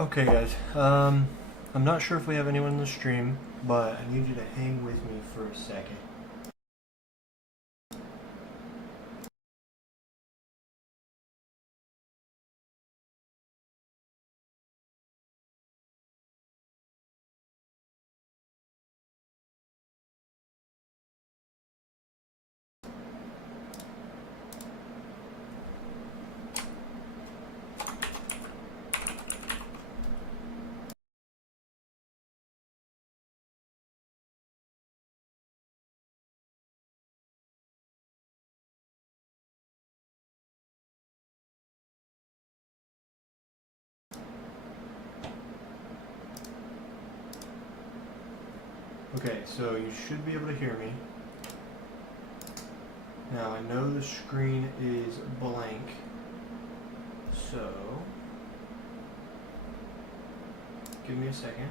Okay, guys. I'm not sure if we have anyone in the stream, but I need you to hang with me for a second. Okay, so you should be able to hear me. Now I know the screen is blank, so give me a second.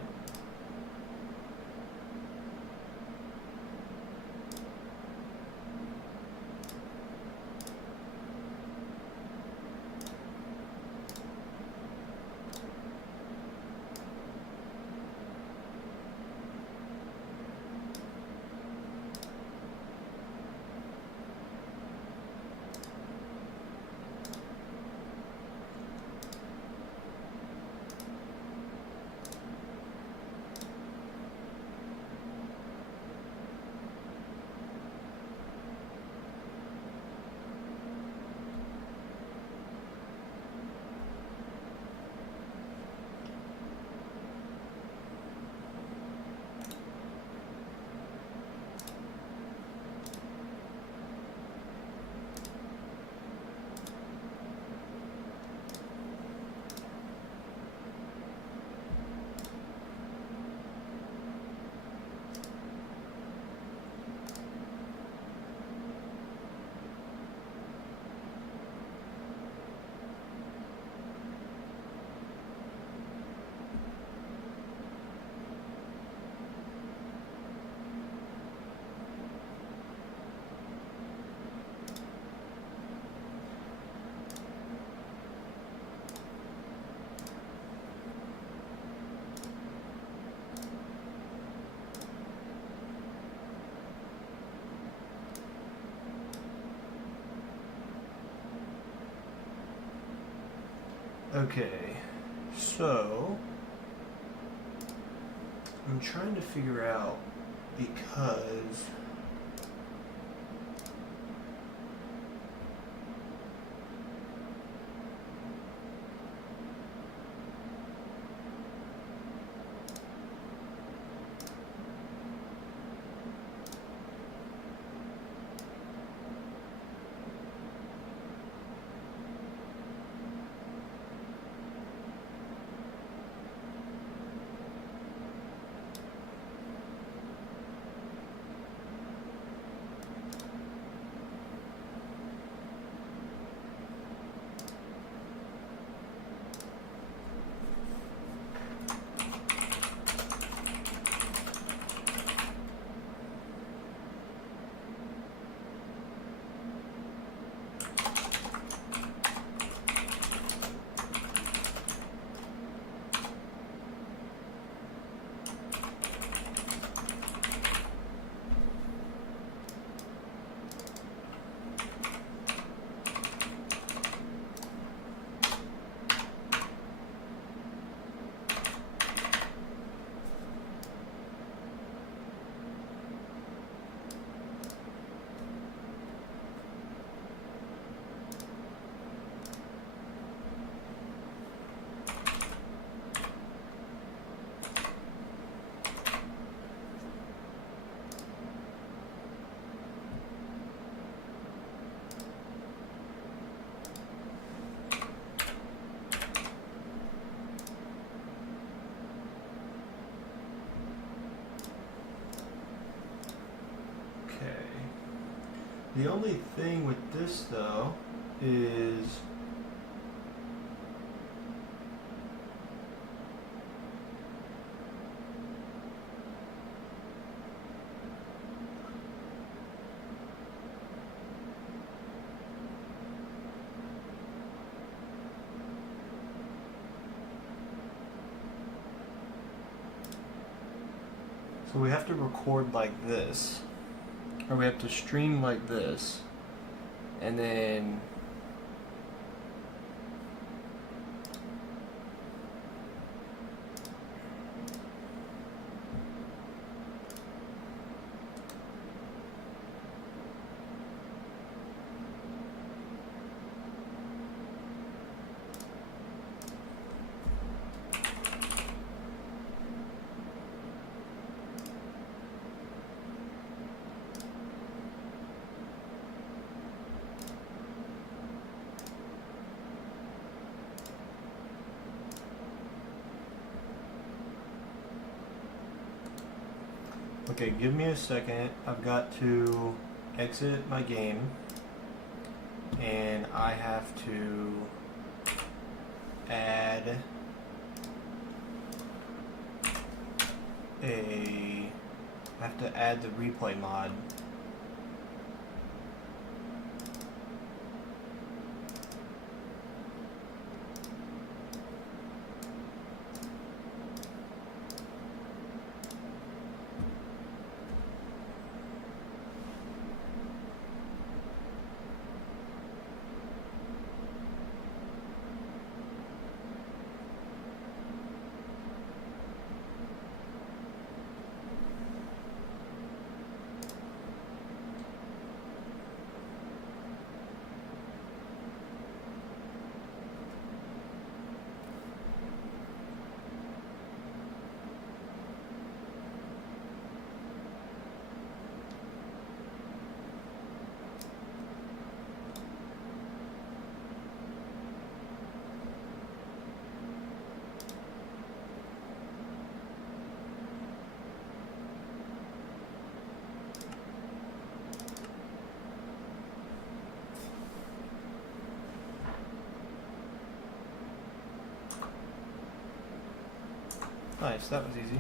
Okay, so I'm trying to figure out because the only thing with this though is So we have to record like this, or we have to stream like this, and then okay, give me a second. I've got to exit my game, and I have to add the replay mod. Nice, that was easy.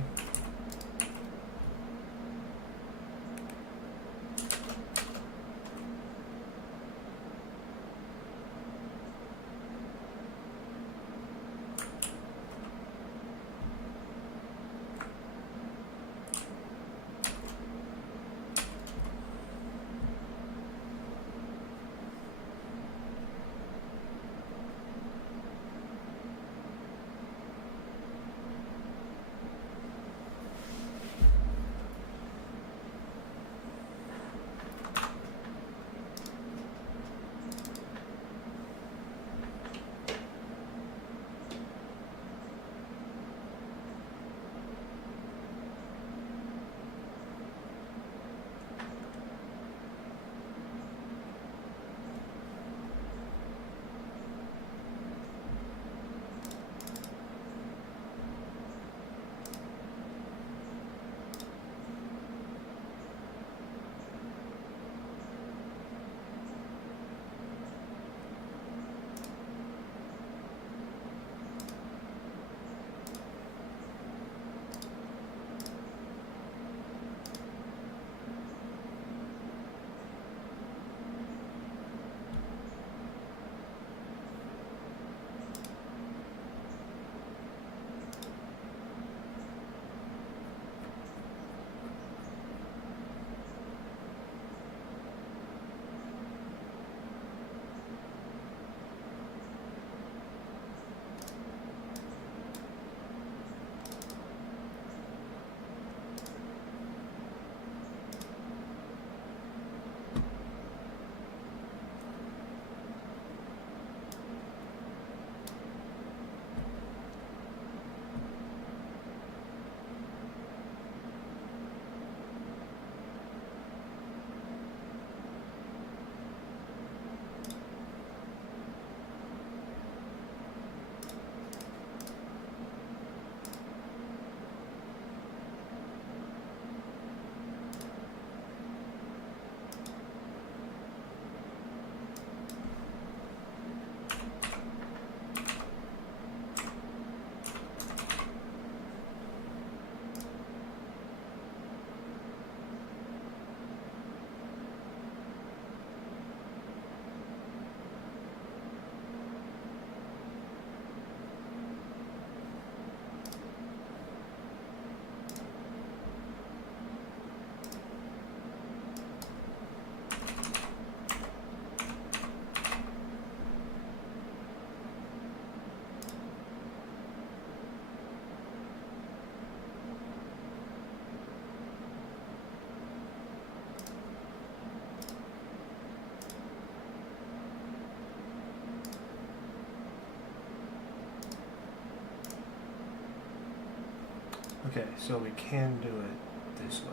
Okay, so we can do it this way.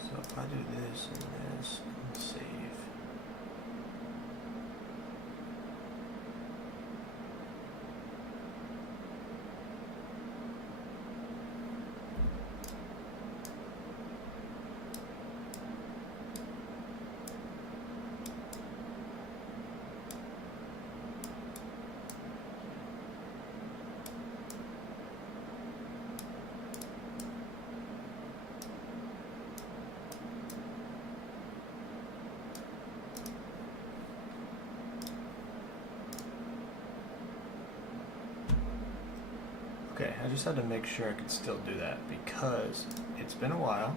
So if I do this and this and save. Okay, I just had to make sure I could still do that because it's been a while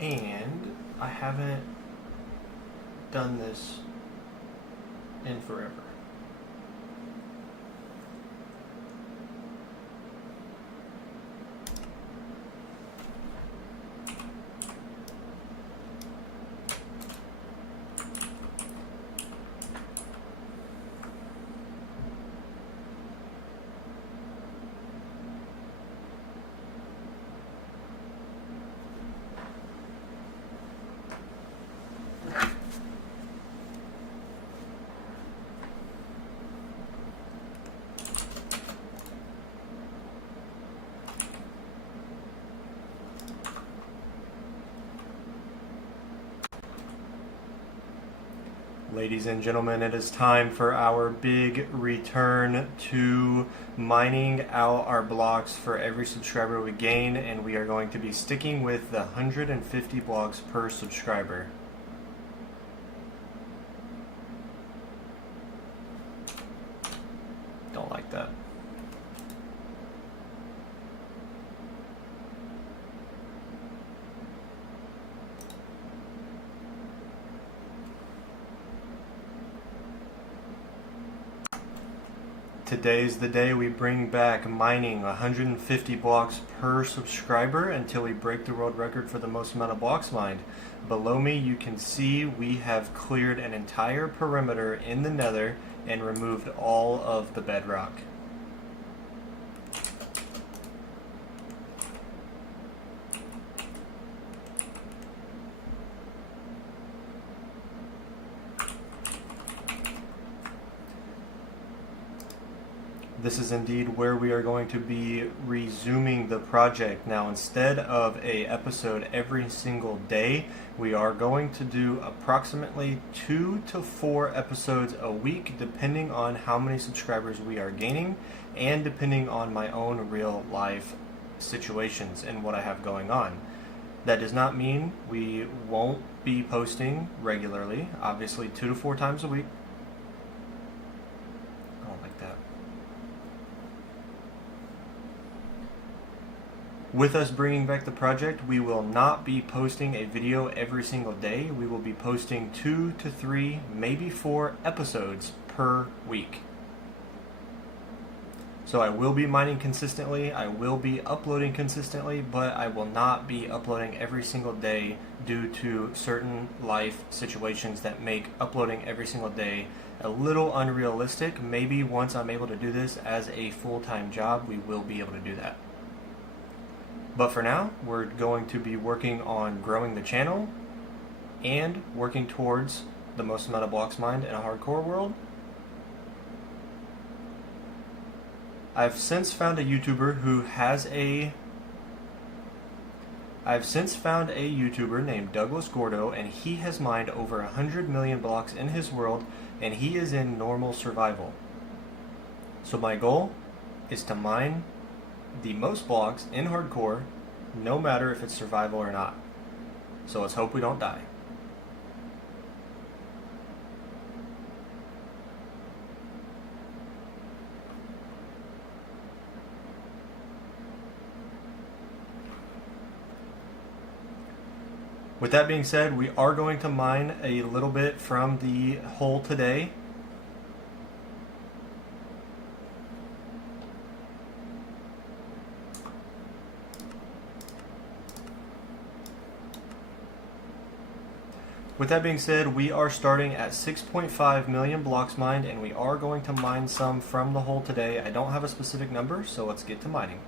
and I haven't done this in forever. Ladies and gentlemen, it is time for our big return to mining out our blocks for every subscriber we gain, and we are going to be sticking with the 150 blocks per subscriber. Don't like that. Today's the day we bring back mining 150 blocks per subscriber until we break the world record for the most amount of blocks mined. Below me you can see we have cleared an entire perimeter in the nether and removed all of the bedrock. This is indeed where we are going to be resuming the project. Now, instead of an episode every single day, we are going to do approximately 2 to 4 episodes a week, depending on how many subscribers we are gaining and depending on my own real life situations and what I have going on. That does not mean we won't be posting regularly, obviously 2 to 4 times a week. With us bringing back the project, we will not be posting a video every single day. We will be posting 2 to 3, maybe 4 episodes per week. So I will be mining consistently, I will be uploading consistently, but I will not be uploading every single day due to certain life situations that make uploading every single day a little unrealistic. Maybe once I'm able to do this as a full-time job, we will be able to do that. But for now, we're going to be working on growing the channel and working towards the most amount of blocks mined in a hardcore world. I've since found a YouTuber named Douglas Gordo, and he has mined over 100 million blocks in his world, and he is in normal survival. So my goal is to mine the most blocks in hardcore, no matter if it's survival or not. So let's hope we don't die. With that being said, we are going to mine a little bit from the hole today. With that being said, we are starting at 6.5 million blocks mined, and we are going to mine some from the hole today. I don't have a specific number, so let's get to mining.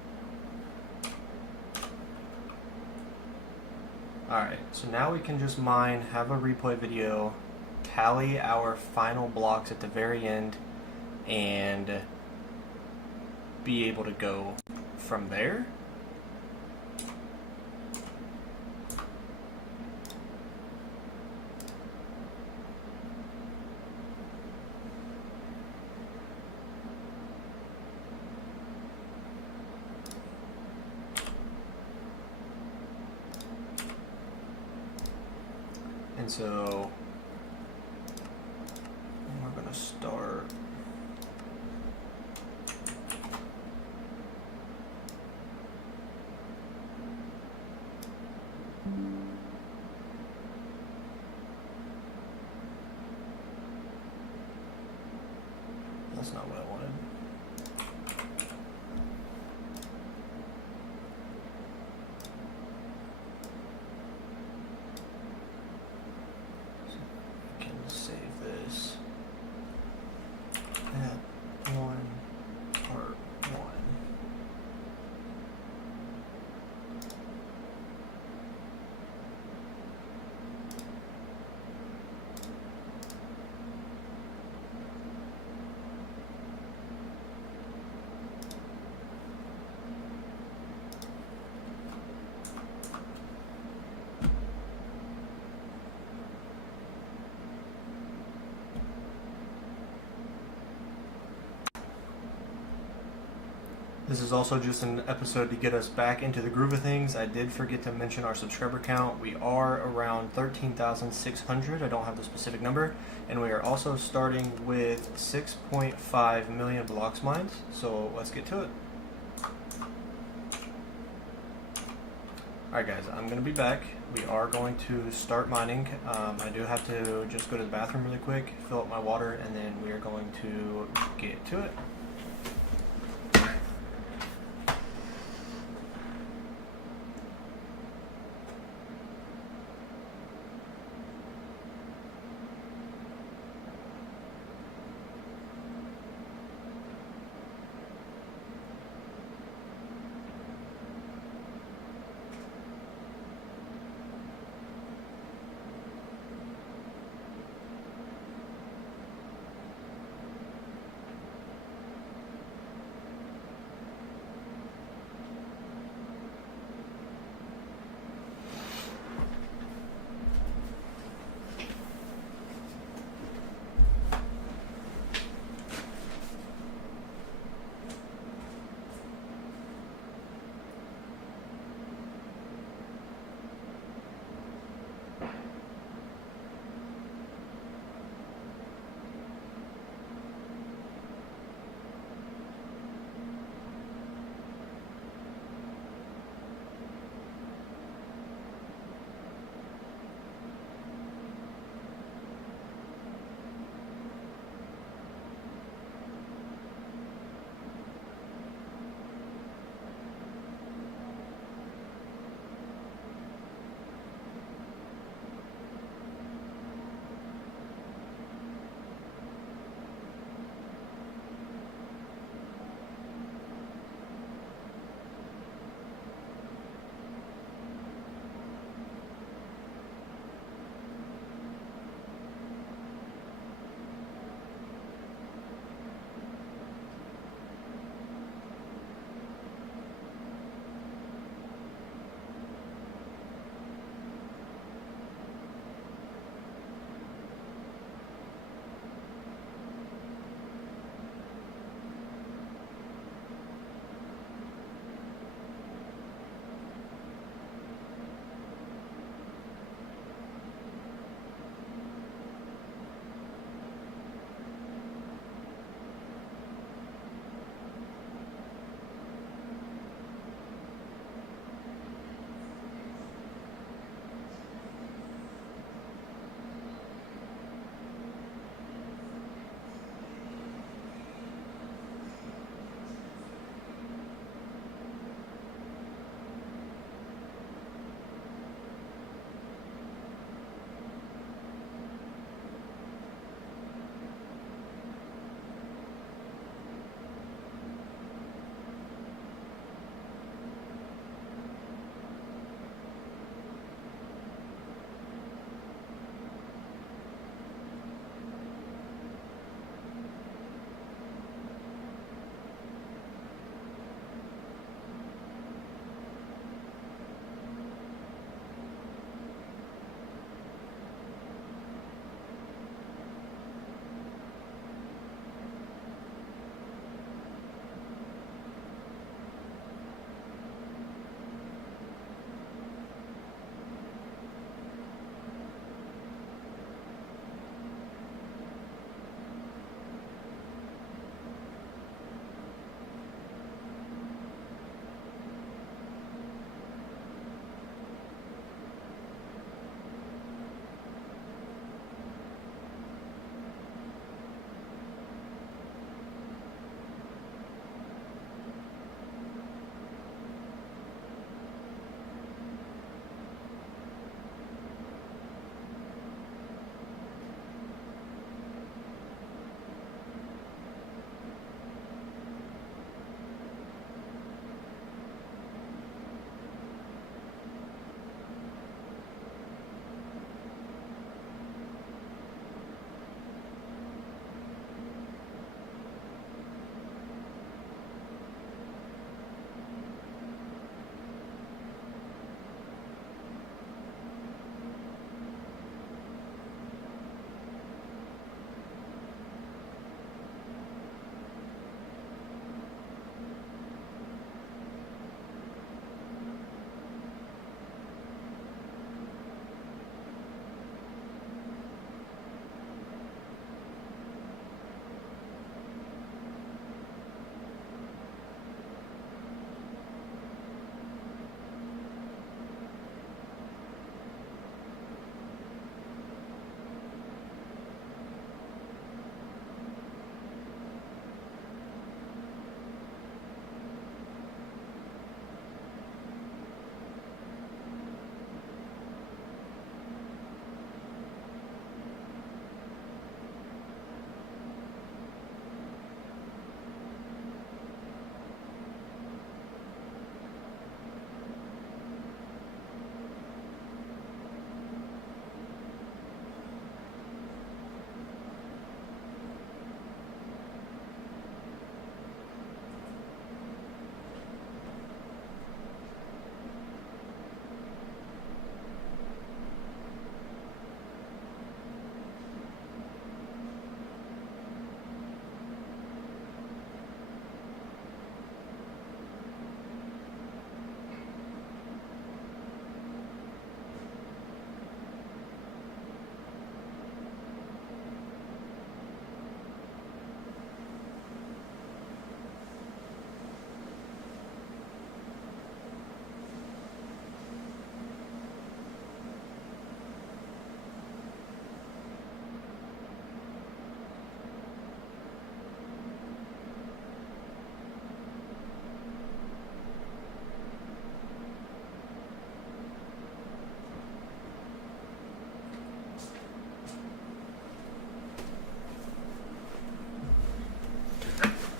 Alright, so now we can just mine, have a replay video, tally our final blocks at the very end, and be able to go from there. And so we're going to start that's not what I wanted. Save this at 1 part 1. This is also just an episode to get us back into the groove of things. I did forget to mention our subscriber count. We are around 13,600. I don't have the specific number. And we are also starting with 6.5 million blocks mined. So let's get to it. Alright guys, I'm going to be back. We are going to start mining. I do have to just go to the bathroom really quick, fill up my water, and then we are going to get to it.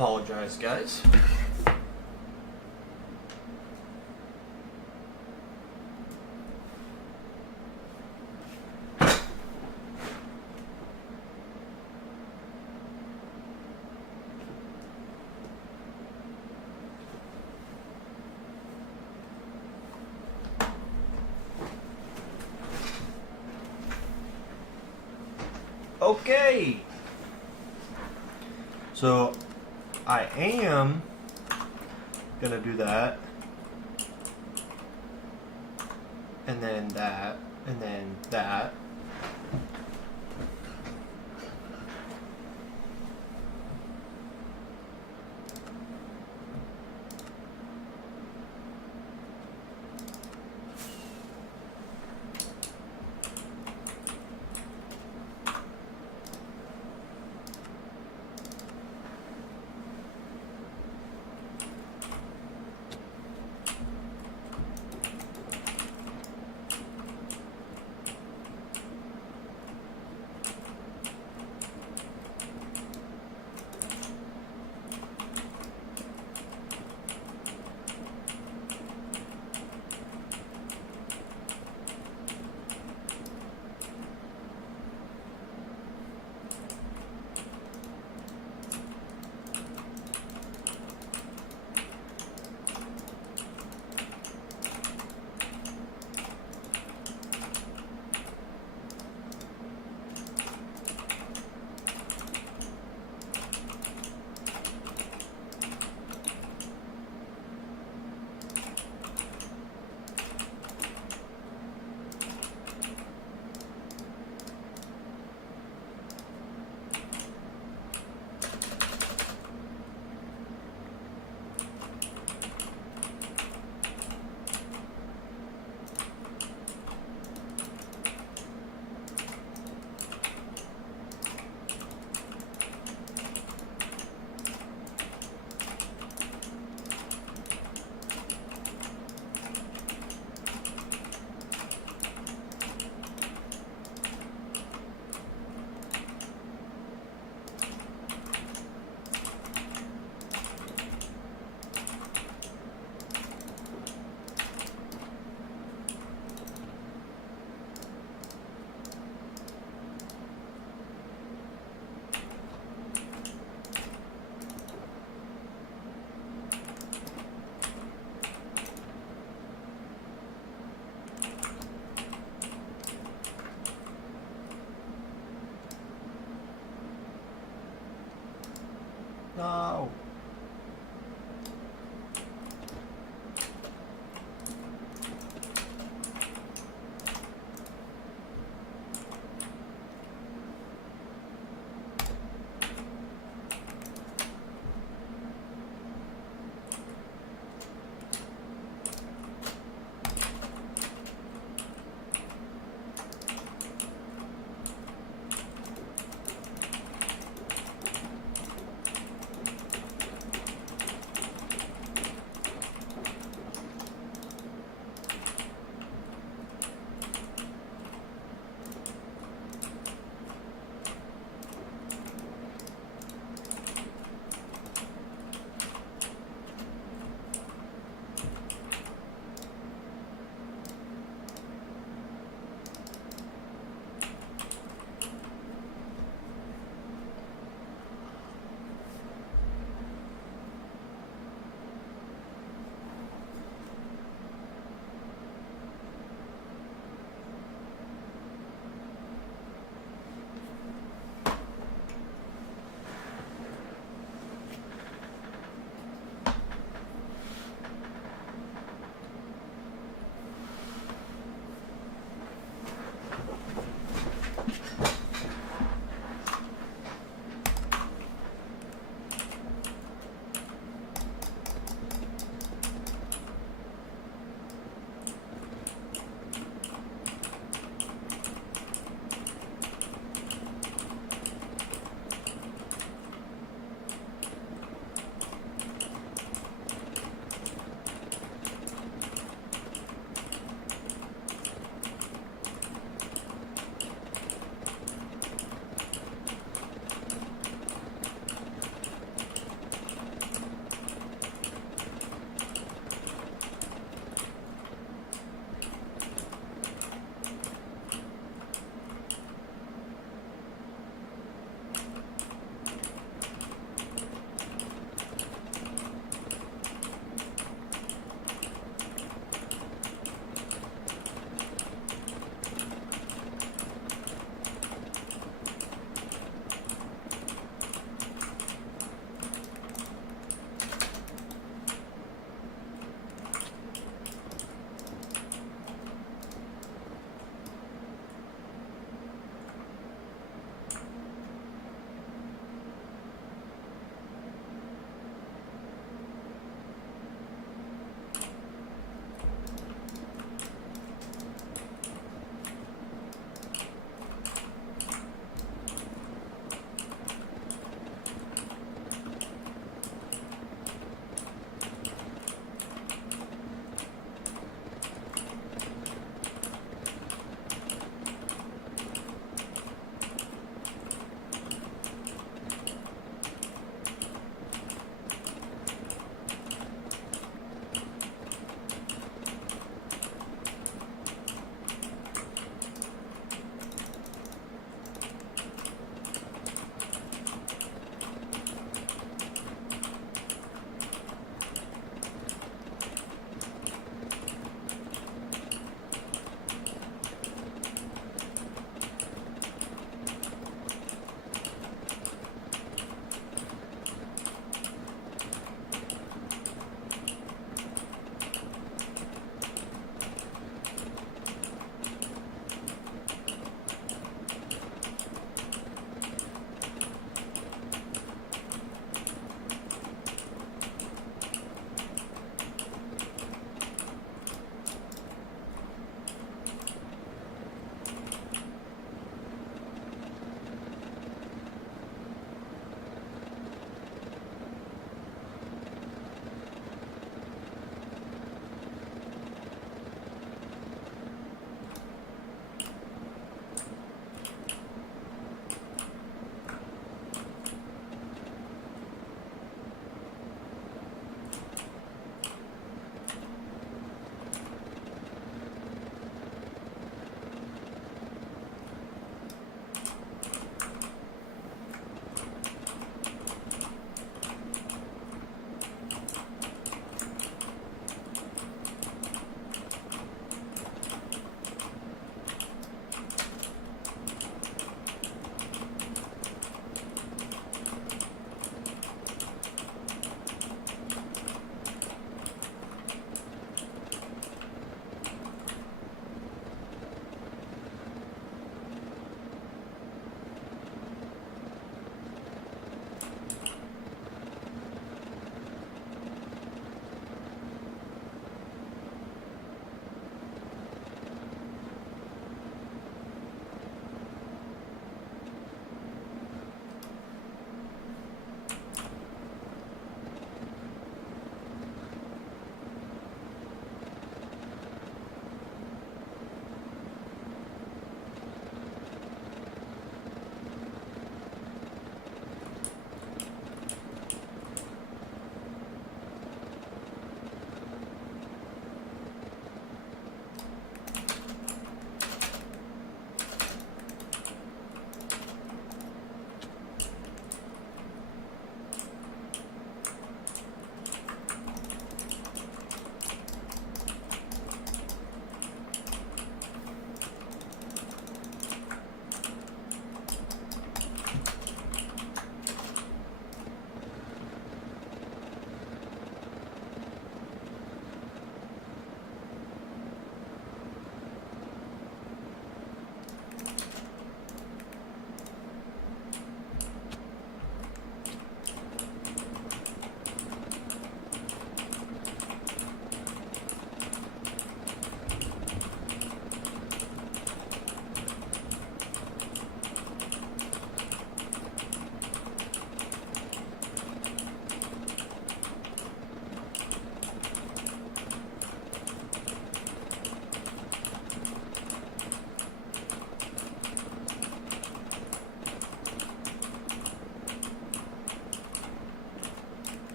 apologize, guys. Okay. So I am gonna do that, and then that, and then that. No.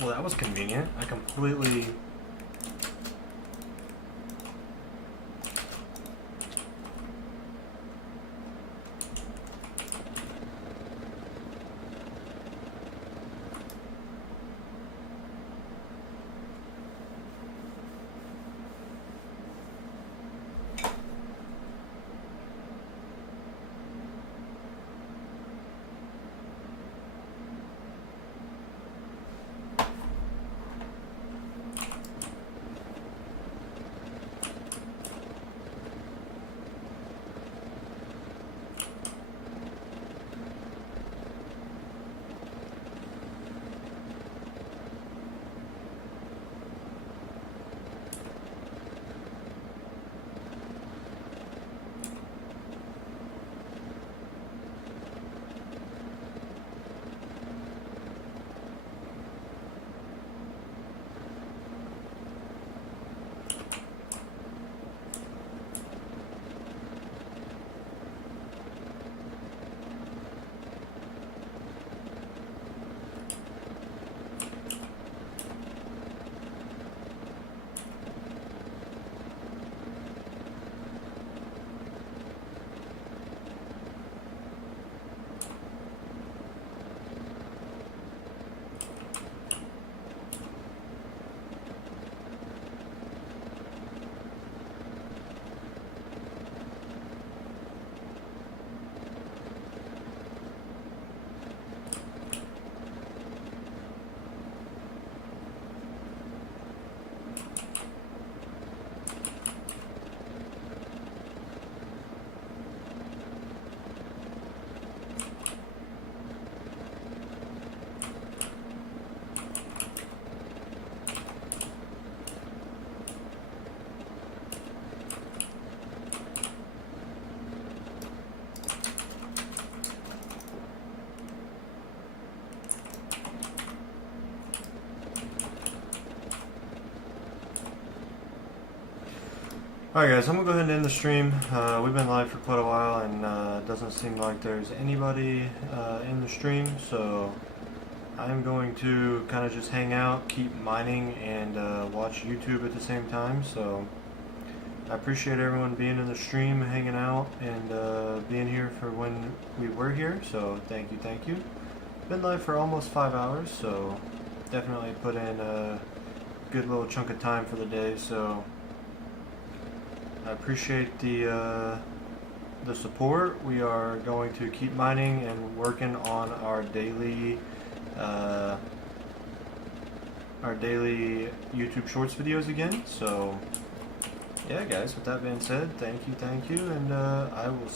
Well, that was convenient. I completely... Alright guys, I'm going to go ahead and end the stream. We've been live for quite a while and it doesn't seem like there's anybody in the stream, so I'm going to kind of just hang out, keep mining, and watch YouTube at the same time. So I appreciate everyone being in the stream, hanging out, and being here for when we were here, so thank you, thank you. Been live for almost 5 hours, so definitely put in a good little chunk of time for the day, so I appreciate the support. We are going to keep mining and working on our daily YouTube Shorts videos again. So yeah, guys. With that being said, thank you, and I will